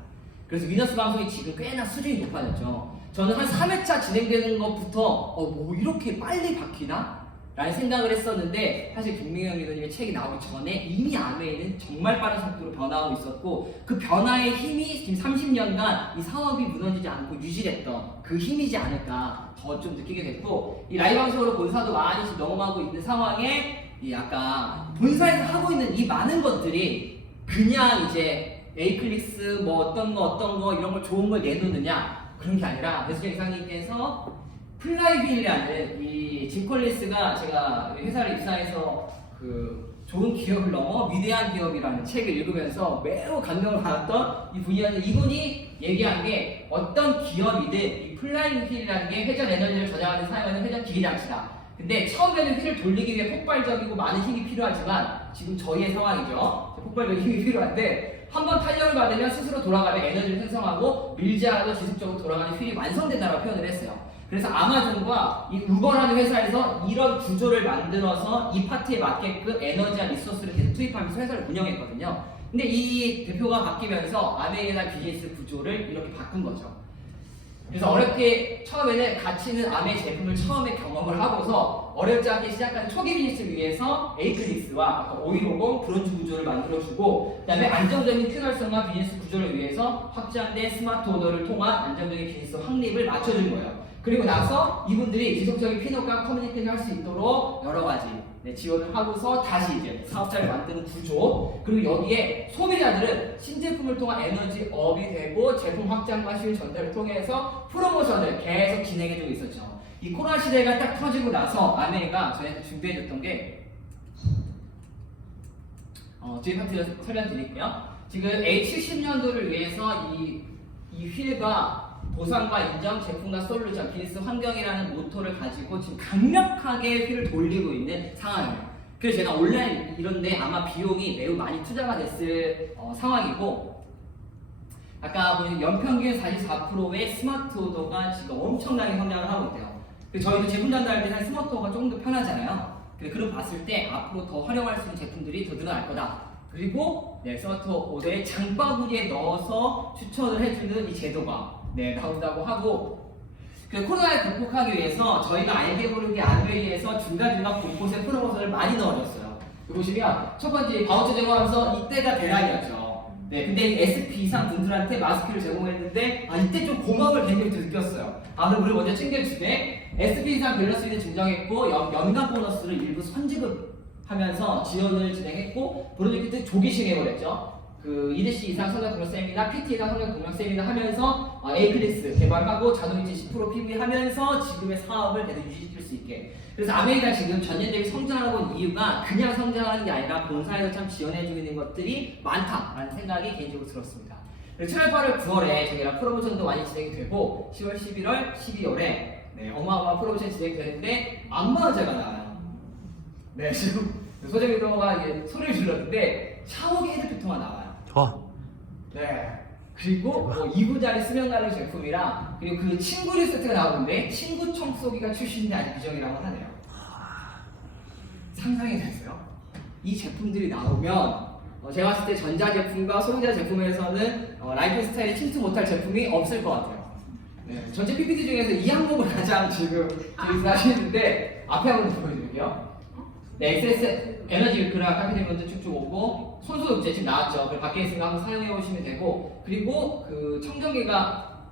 그래서 위너스 방송이 지금 꽤나 수준이 높아졌죠. 저는 한 3회차 진행되는 것부터 뭐 이렇게 빨리 바뀌나? 라는 생각을 했었는데 사실 김민경 리더님의 책이 나오기 전에 이미 아메이는 정말 빠른 속도로 변화하고 있었고 그 변화의 힘이 지금 30년간 이 사업이 무너지지 않고 유지됐던 그 힘이지 않을까 더 좀 느끼게 됐고 이 라이브 방송으로 본사도 많이 지금 넘어가고 있는 상황에 이 약간 본사에서 하고 있는 이 많은 것들이 그냥 이제 에이클릭스 뭐 어떤 거 이런 걸 좋은 걸 내놓느냐 그런 게 아니라 배수정 이사님께서 플라이휠이라는 이 짐 콜린스가 제가 회사를 입사해서 그 좋은 기업을 넘어 위대한 기업이라는 책을 읽으면서 매우 감명을 받았던 이 분이었는데 이분이 얘기한 게 어떤 기업이든 이 플라이휠이라는 게 회전 에너지를 저장하는 사용하는 회전 기계 장치다. 근데 처음에는 휠을 돌리기 위해 폭발적이고 많은 힘이 필요하지만 지금 저희의 상황이죠. 폭발적인 힘이 필요한데 한번 탄력을 받으면 스스로 돌아가며 에너지를 생성하고 밀지 않아도 지속적으로 돌아가는 휠이 완성된다고 표현을 했어요. 그래서 아마존과 이 우버라는 회사에서 이런 구조를 만들어서 이 파트에 맞게끔 에너지와 리소스를 계속 투입하면서 회사를 운영했거든요. 근데 이 대표가 바뀌면서 아메리카 비즈니스 구조를 이렇게 바꾼 거죠. 그래서 어렵게 처음에는 같이 있는 아메 제품을 처음에 경험을 하고서 어렵지 않게 시작한 초기 비즈니스를 위해서 에이클릭스와 5150 브론즈 구조를 만들어주고 그 다음에 안정적인 큐널성과 비즈니스 구조를 위해서 확장된 스마트 오더를 통한 안정적인 비즈니스 확립을 맞춰준 거예요. 그리고 나서 이분들이 지속적인 피노과 커뮤니케이션을 할 수 있도록 여러 가지 지원을 하고서 다시 이제 사업자를 만드는 구조 그리고 여기에 소비자들은 신제품을 통한 에너지 업이 되고 제품 확장과 수요 전달을 통해서 프로모션을 계속 진행해주고 있었죠. 이 코로나 시대가 딱 터지고 나서 아메가 저희한테 준비해줬던 게 뒤에 파트를 설명드릴게요. 지금 A70년도를 위해서 이 휠과 보상과 인정, 제품과 솔루션, 비즈니스 환경이라는 모토를 가지고 지금 강력하게 휠을 돌리고 있는 상황이에요. 그래서 제가 온라인 이런데 아마 비용이 매우 많이 투자가 됐을 상황이고 아까 보면 연평균 44%의 스마트 오더가 지금 엄청나게 성장을 하고 있대요. 그래서 저희도 제품 전달할 때 스마트 오더가 조금 더 편하잖아요. 그럼 봤을 때 앞으로 더 활용할 수 있는 제품들이 더 늘어날 거다. 그리고 스마트 오더의 장바구니에 넣어서 추천을 해주는 이 제도가 나온다고 하고 코로나를 극복하기 위해서 저희가 알게 모르게 아메리에서 중간중간 곳곳에 프로모션을 많이 넣어줬어요. 보시면 첫 번째 바우처 제공하면서 이때가 대란이었죠. 근데 SP 이상 분들한테 마스크를 제공했는데 이때 좀 고마움을 굉장히 느꼈어요. 그럼 우리 먼저 챙겨주게 SP 이상 밸런스를 증정했고 연간 보너스를 일부 선지급하면서 지원을 진행했고 프로젝트 조기식 해버렸죠. 그 EDC 이상 성장 동력 세미나, PT 이상 성장 동력 세미나 하면서 에이클릭스 개발하고 자동이체 10% PV 하면서 지금의 사업을 계속 유지시킬 수 있게. 그래서 아메리카 지금 전년 대비 성장하고 있는 이유가 그냥 성장하는 게 아니라 본사에서 참 지원해주고 있는 것들이 많다라는 생각이 개인적으로 들었습니다. 그리고 7월, 8월, 9월에 저희랑 프로모션도 많이 진행이 되고 10월, 11월, 12월에 어마어마한 프로모션 진행이 되는데 안마의자가 나와요. 지금 소정이 동호가 소리를 질렀는데 샤워기 헤드피터가 나와요. 그리고 2구짜리 수면 가능 제품이랑 그리고 그 친구류 세트가 나오는데 친구 청소기가 출시인데 아직 미정이라고 하네요. 상상이 됐어요. 이 제품들이 나오면 제가 봤을 때 전자제품과 소비자 제품에서는 라이프 스타일이 침투 못할 제품이 없을 것 같아요. 전체 PPT 중에서 이 항목을 가장 지금 하시는데 앞에 한번 보여드릴게요. XS 에너지 그라 카피텔 먼저 쭉쭉 오고 손소독제 지금 나왔죠. 그 밖에 있으니까 한번 사용해 보시면 되고 그리고 그 청정기가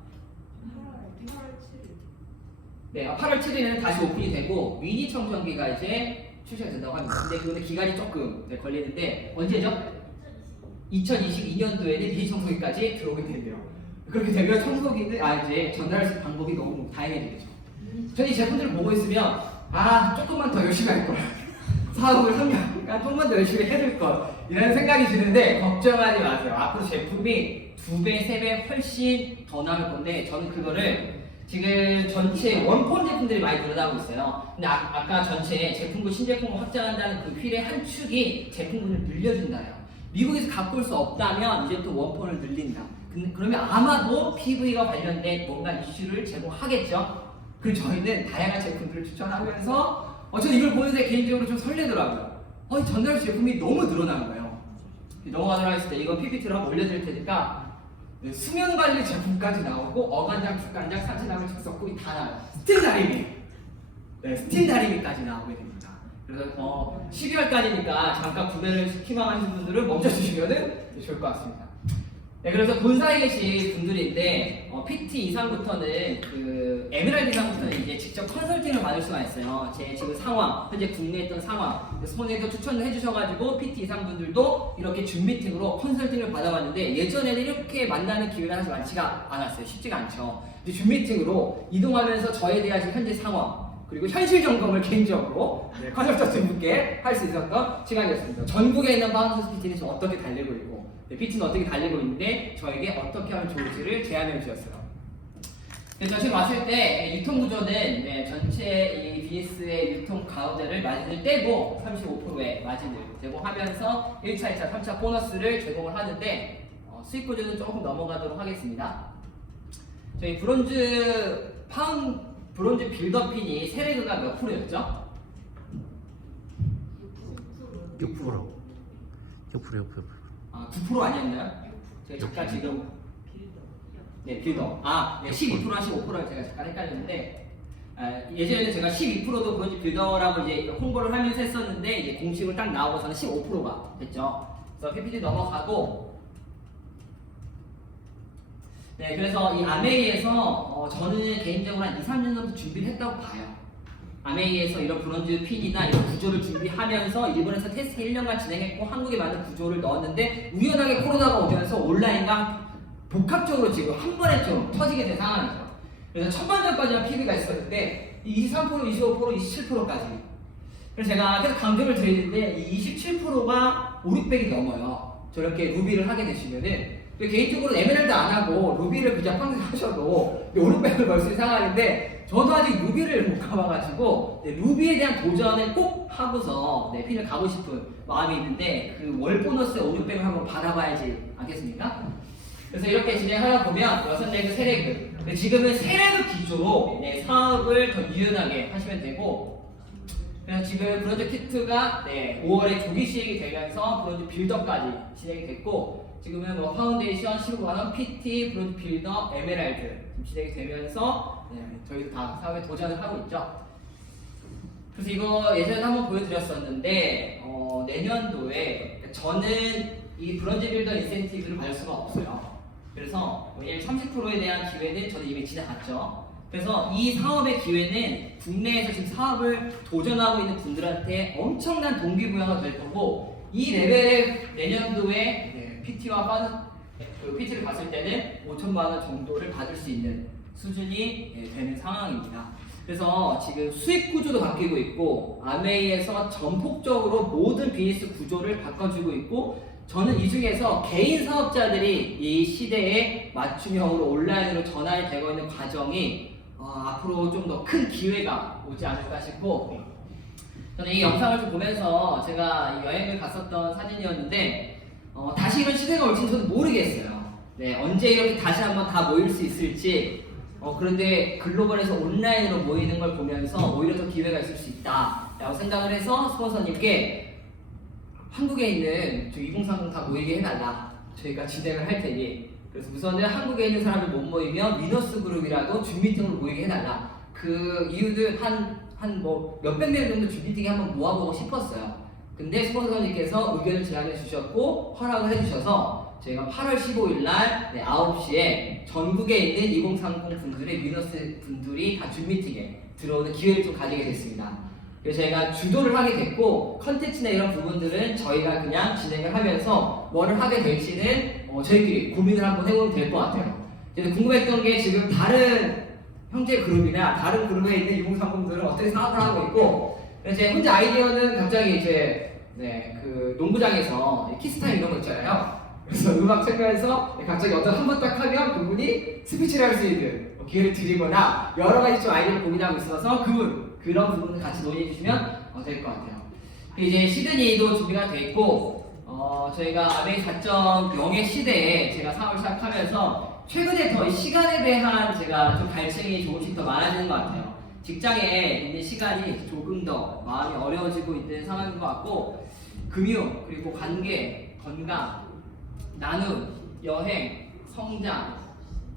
8월 7일에는 다시 오픈이 되고 미니 청정기가 이제 출시가 된다고 합니다. 근데 그거는 기간이 조금 걸리는데 언제죠? 2022년도에는 미니 청소기까지 들어오게 된대요. 그렇게 되면 청소기는 이제 전달할 수 있는 방법이 너무 다양해지겠죠. 저는 이 제품들을 보고 있으면 조금만 더 열심히 할 거야. 사업을 하면 조금만 더 열심히 해줄 걸 이런 생각이 드는데 걱정하지 마세요. 앞으로 제품이 2배, 3배 훨씬 더 나올 건데 저는 그거를 지금 전체 원폰 제품들이 많이 늘어나고 있어요. 근데 아까 전체 제품군 신제품을 확장한다는 그 휠의 한 축이 제품군을 늘려준다요. 미국에서 갖고 올 수 없다면 이제 또 원폰을 늘린다. 그러면 아마도 PV와 관련된 뭔가 이슈를 제공하겠죠. 그리고 저희는 다양한 제품들을 추천하면서 저는 이걸 보면서 개인적으로 좀 설레더라고요. 전달 제품이 너무 늘어나는 거예요. 넘어가도록 하겠습니다. 이거 PPT로 한번 올려드릴 테니까 수면관리 제품까지 나오고 어간장, 국간장, 산채나물, 즉석구이 다 나와요. 스팀 다리미! 네, 스팀 다리미까지 나오게 됩니다. 그래서 12월까지니까 잠깐 구매를 희망하시는 분들은 멈춰주시면 좋을 것 같습니다. 네, 그래서 본사에 계신 분들인데 PT 이상부터는 그 에메랄드 이상부터는 이제 직접 컨설팅을 받을 수가 있어요. 제 지금 상황, 현재 국내에 있던 상황, 손에도 추천을 해주셔가지고 PT 이상 분들도 이렇게 줌 미팅으로 컨설팅을 받아봤는데 예전에는 이렇게 만나는 기회가 사실 많지가 않았어요. 쉽지가 않죠. 근데 줌 미팅으로 이동하면서 저에 대한 지금 현재 상황 그리고 현실 점검을 개인적으로 컨설턴트 분께 할 수 있었던 시간이었습니다. 전국에 있는 파운드 PT는 지금 어떻게 달리고 있고 PT는 어떻게 달리고 있는데 저에게 어떻게 하면 좋을지를 제안해 주셨어요. 그래서 지금 왔을 때 유통 구조는 전체 이 BS의 유통 가운데를 마진을 떼고 35%의 마진을 제공하면서 1차, 2차, 3차 보너스를 제공을 하는데 수익 구조는 조금 넘어가도록 하겠습니다. 저희 브론즈 빌더핀이 세레그가 몇 프로였죠? 6%. 9% 아니었나요? 제가 잠깐 지금 빌더. 12%랑 15%를 제가 잠깐 헷갈렸는데 예전에는 제가 12%도 브론즈 빌더라고 이제 홍보를 하면서 했었는데 이제 공식으로 딱 나오고서는 15%가 됐죠. 그래서 PPT 넘어가고 네, 그래서 이 아메이에서 저는 개인적으로 한 2, 3년 정도 준비를 했다고 봐요. 아메이에서 이런 브론즈 핀이나 이런 구조를 준비하면서 일본에서 테스트 1년간 진행했고 한국에 맞는 구조를 넣었는데 우연하게 코로나가 오면서 온라인과 복합적으로 지금 한 번에 좀 터지게 된 상황이죠. 그래서 천만전까지는 PB가 있었는데 23%, 25%, 27%까지. 그래서 제가 계속 강조를 드리는데 이 27%가 5, 600이 넘어요. 저렇게 루비를 하게 되시면은 개인적으로 에메랄드 안 하고 루비를 그냥 평생 하셔도 5, 600을 벌 수 있는 상황인데 저도 아직 루비를 못 가봐가지고 루비에 대한 도전을 꼭 하고서 핀을 가고 싶은 마음이 있는데 그 월 보너스 5, 600을 한번 받아봐야지 않겠습니까? 그래서 이렇게 진행하다 보면 6레그, 3레그 지금은 3레그 기조로 사업을 더 유연하게 하시면 되고 그래서 지금 브론즈 키트가 5월에 조기 시행이 되면서 브론즈 빌더까지 진행이 됐고 지금은 뭐 파운데이션, 15만원, PT, 브론즈 빌더, 에메랄드 지금 진행이 되면서 저희도 다 사업에 도전을 하고 있죠. 그래서 이거 예전에 한번 보여드렸었는데 내년도에 저는 이 브론즈 빌더 인센티브를 받을 수가 없어요. 그래서 왜냐면 30%에 대한 기회는 저는 이미 지나갔죠. 그래서 이 사업의 기회는 국내에서 지금 사업을 도전하고 있는 분들한테 엄청난 동기부여가 될 거고 이 레벨의 내년도에 PT와 PT를 갔을 때는 5천만 원 정도를 받을 수 있는 수준이 되는 상황입니다. 그래서 지금 수익 구조도 바뀌고 있고 아메이에서 전폭적으로 모든 비즈니스 구조를 바꿔주고 있고 저는 이 중에서 개인 사업자들이 이 시대에 맞춤형으로 온라인으로 전환이 되고 있는 과정이 앞으로 좀 더 큰 기회가 오지 않을까 싶고 저는 이 영상을 좀 보면서 제가 여행을 갔었던 사진이었는데 다시 이런 시대가 올지는 저는 모르겠어요. 언제 이렇게 다시 한번 다 모일 수 있을지 그런데 글로벌에서 온라인으로 모이는 걸 보면서 오히려 더 기회가 있을 수 있다 라고 생각을 해서 스폰서님께 한국에 있는 2030 다 모이게 해달라 저희가 진행을 할 테니 그래서 우선은 한국에 있는 사람을 못 모이면 위너스 그룹이라도 줌 미팅으로 모이게 해달라 그 이유는 한 뭐 몇백 명 정도 줌 미팅에 한번 모아보고 싶었어요. 근데 스폰서님께서 의견을 제안해 주셨고 허락을 해주셔서 저희가 8월 15일 날 9시에 전국에 있는 2030 분들의 위너스 분들이 다 줌 미팅에 들어오는 기회를 좀 가지게 됐습니다. 그래서 저희가 주도를 하게 됐고 컨텐츠나 이런 부분들은 저희가 그냥 진행을 하면서 뭐를 하게 될지는 저희끼리 고민을 한번 해보면 될 것 같아요. 그래서 궁금했던 게 지금 다른 형제 그룹이나 다른 그룹에 있는 2030들은 어떻게 사업을 하고 있고 그래서 제 혼자 아이디어는 갑자기 이제 네, 그 농구장에서 키스타임 이런 거 있잖아요. 그래서 음악 참여해서 갑자기 어떤 한 번 딱 하면 그분이 스피치를 할 수 있는 기회를 드리거나 여러 가지 좀 아이디어를 고민하고 있어서 그런 부분을 같이 논의해 주시면 될 것 같아요. 이제 시드니도 준비가 돼 있고 저희가 아베이 4.0의 시대에 제가 사업을 시작하면서 최근에 더 시간에 대한 제가 좀 갈증이 조금씩 더 많아지는 것 같아요. 직장에 있는 시간이 조금 더 마음이 어려워지고 있는 상황인 것 같고 금융, 그리고 관계, 건강, 나눔, 여행, 성장,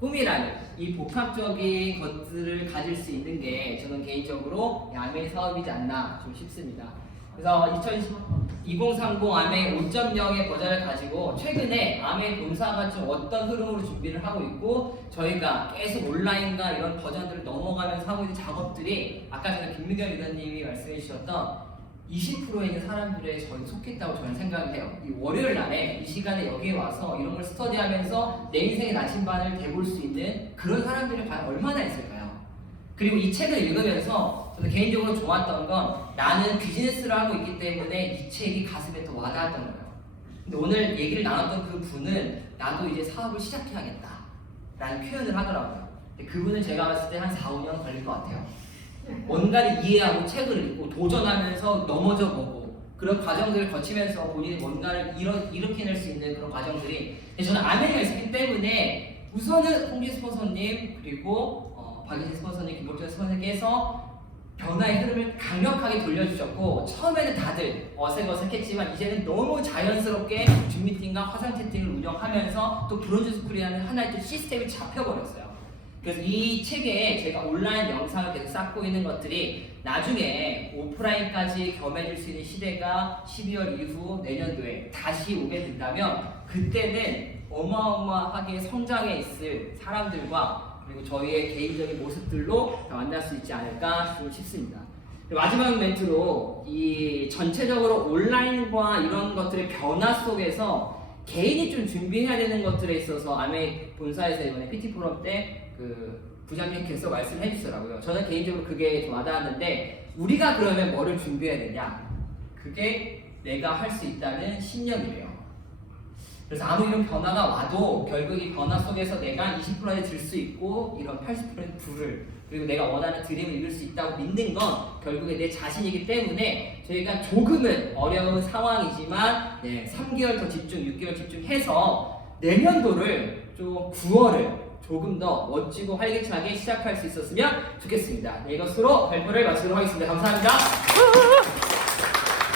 꿈이라는 이 복합적인 것들을 가질 수 있는 게 저는 개인적으로 아메이 사업이지 않나 좀 싶습니다. 그래서 2030 아메이 5.0의 버전을 가지고 최근에 아메이 본사가 좀 어떤 흐름으로 준비를 하고 있고 저희가 계속 온라인과 이런 버전들을 넘어가면서 하고 있는 작업들이 아까 전에 김미경 리더님이 말씀해 주셨던 20%에 있는 사람들에 저희 속했다고 저는 생각을 해요. 이 월요일 날에 이 시간에 여기에 와서 이런 걸 스터디하면서 내 인생의 나침반을 대볼 수 있는 그런 사람들이 과연 얼마나 있을까요? 그리고 이 책을 읽으면서 저는 개인적으로 좋았던 건 나는 비즈니스를 하고 있기 때문에 이 책이 가슴에 더 와닿았던 거예요. 근데 오늘 얘기를 나눴던 그 분은 나도 이제 사업을 시작해야겠다 라는 표현을 하더라고요. 근데 그분은 제가 봤을 때 한 4, 5년 걸릴 것 같아요. 뭔가를 이해하고 책을 읽고 도전하면서 넘어져 보고 그런 과정들을 거치면서 본인이 뭔가를 일으켜낼 수 있는 그런 과정들이 저는 아메리가 있었기 때문에 우선은 홍진 스폰서님 그리고 박인진 스폰서님, 김복준 스폰서님께서 변화의 흐름을 강력하게 돌려주셨고 처음에는 다들 어색어색했지만 이제는 너무 자연스럽게 줌 미팅과 화상 채팅을 운영하면서 또 브론즈 스쿨이라는 하나의 또 시스템이 잡혀버렸어요. 그래서 이 책에 제가 온라인 영상을 계속 쌓고 있는 것들이 나중에 오프라인까지 겸해질 수 있는 시대가 12월 이후 내년도에 다시 오게 된다면 그때는 어마어마하게 성장해 있을 사람들과 그리고 저희의 개인적인 모습들로 만날 수 있지 않을까 좀 싶습니다. 마지막 멘트로 이 전체적으로 온라인과 이런 것들의 변화 속에서 개인이 좀 준비해야 되는 것들에 있어서 아메이 본사에서 이번에 PT 포럼 때 그 부장님께서 말씀해 주시더라고요. 저는 개인적으로 그게 좀 와닿았는데 우리가 그러면 뭐를 준비해야 되냐? 그게 내가 할 수 있다는 신념이래요. 그래서 아무 이런 변화가 와도 결국 이 변화 속에서 내가 20%에 들 수 있고 이런 80%의 부를 그리고 내가 원하는 드림을 이룰 수 있다고 믿는 건 결국에 내 자신이기 때문에 저희가 조금은 어려운 상황이지만 3개월 더 집중, 6개월 집중해서 내년도를 좀 9월을 조금 더 멋지고 활기차게 시작할 수 있었으면 좋겠습니다. 네, 이것으로 발표를 마치도록 하겠습니다. 감사합니다.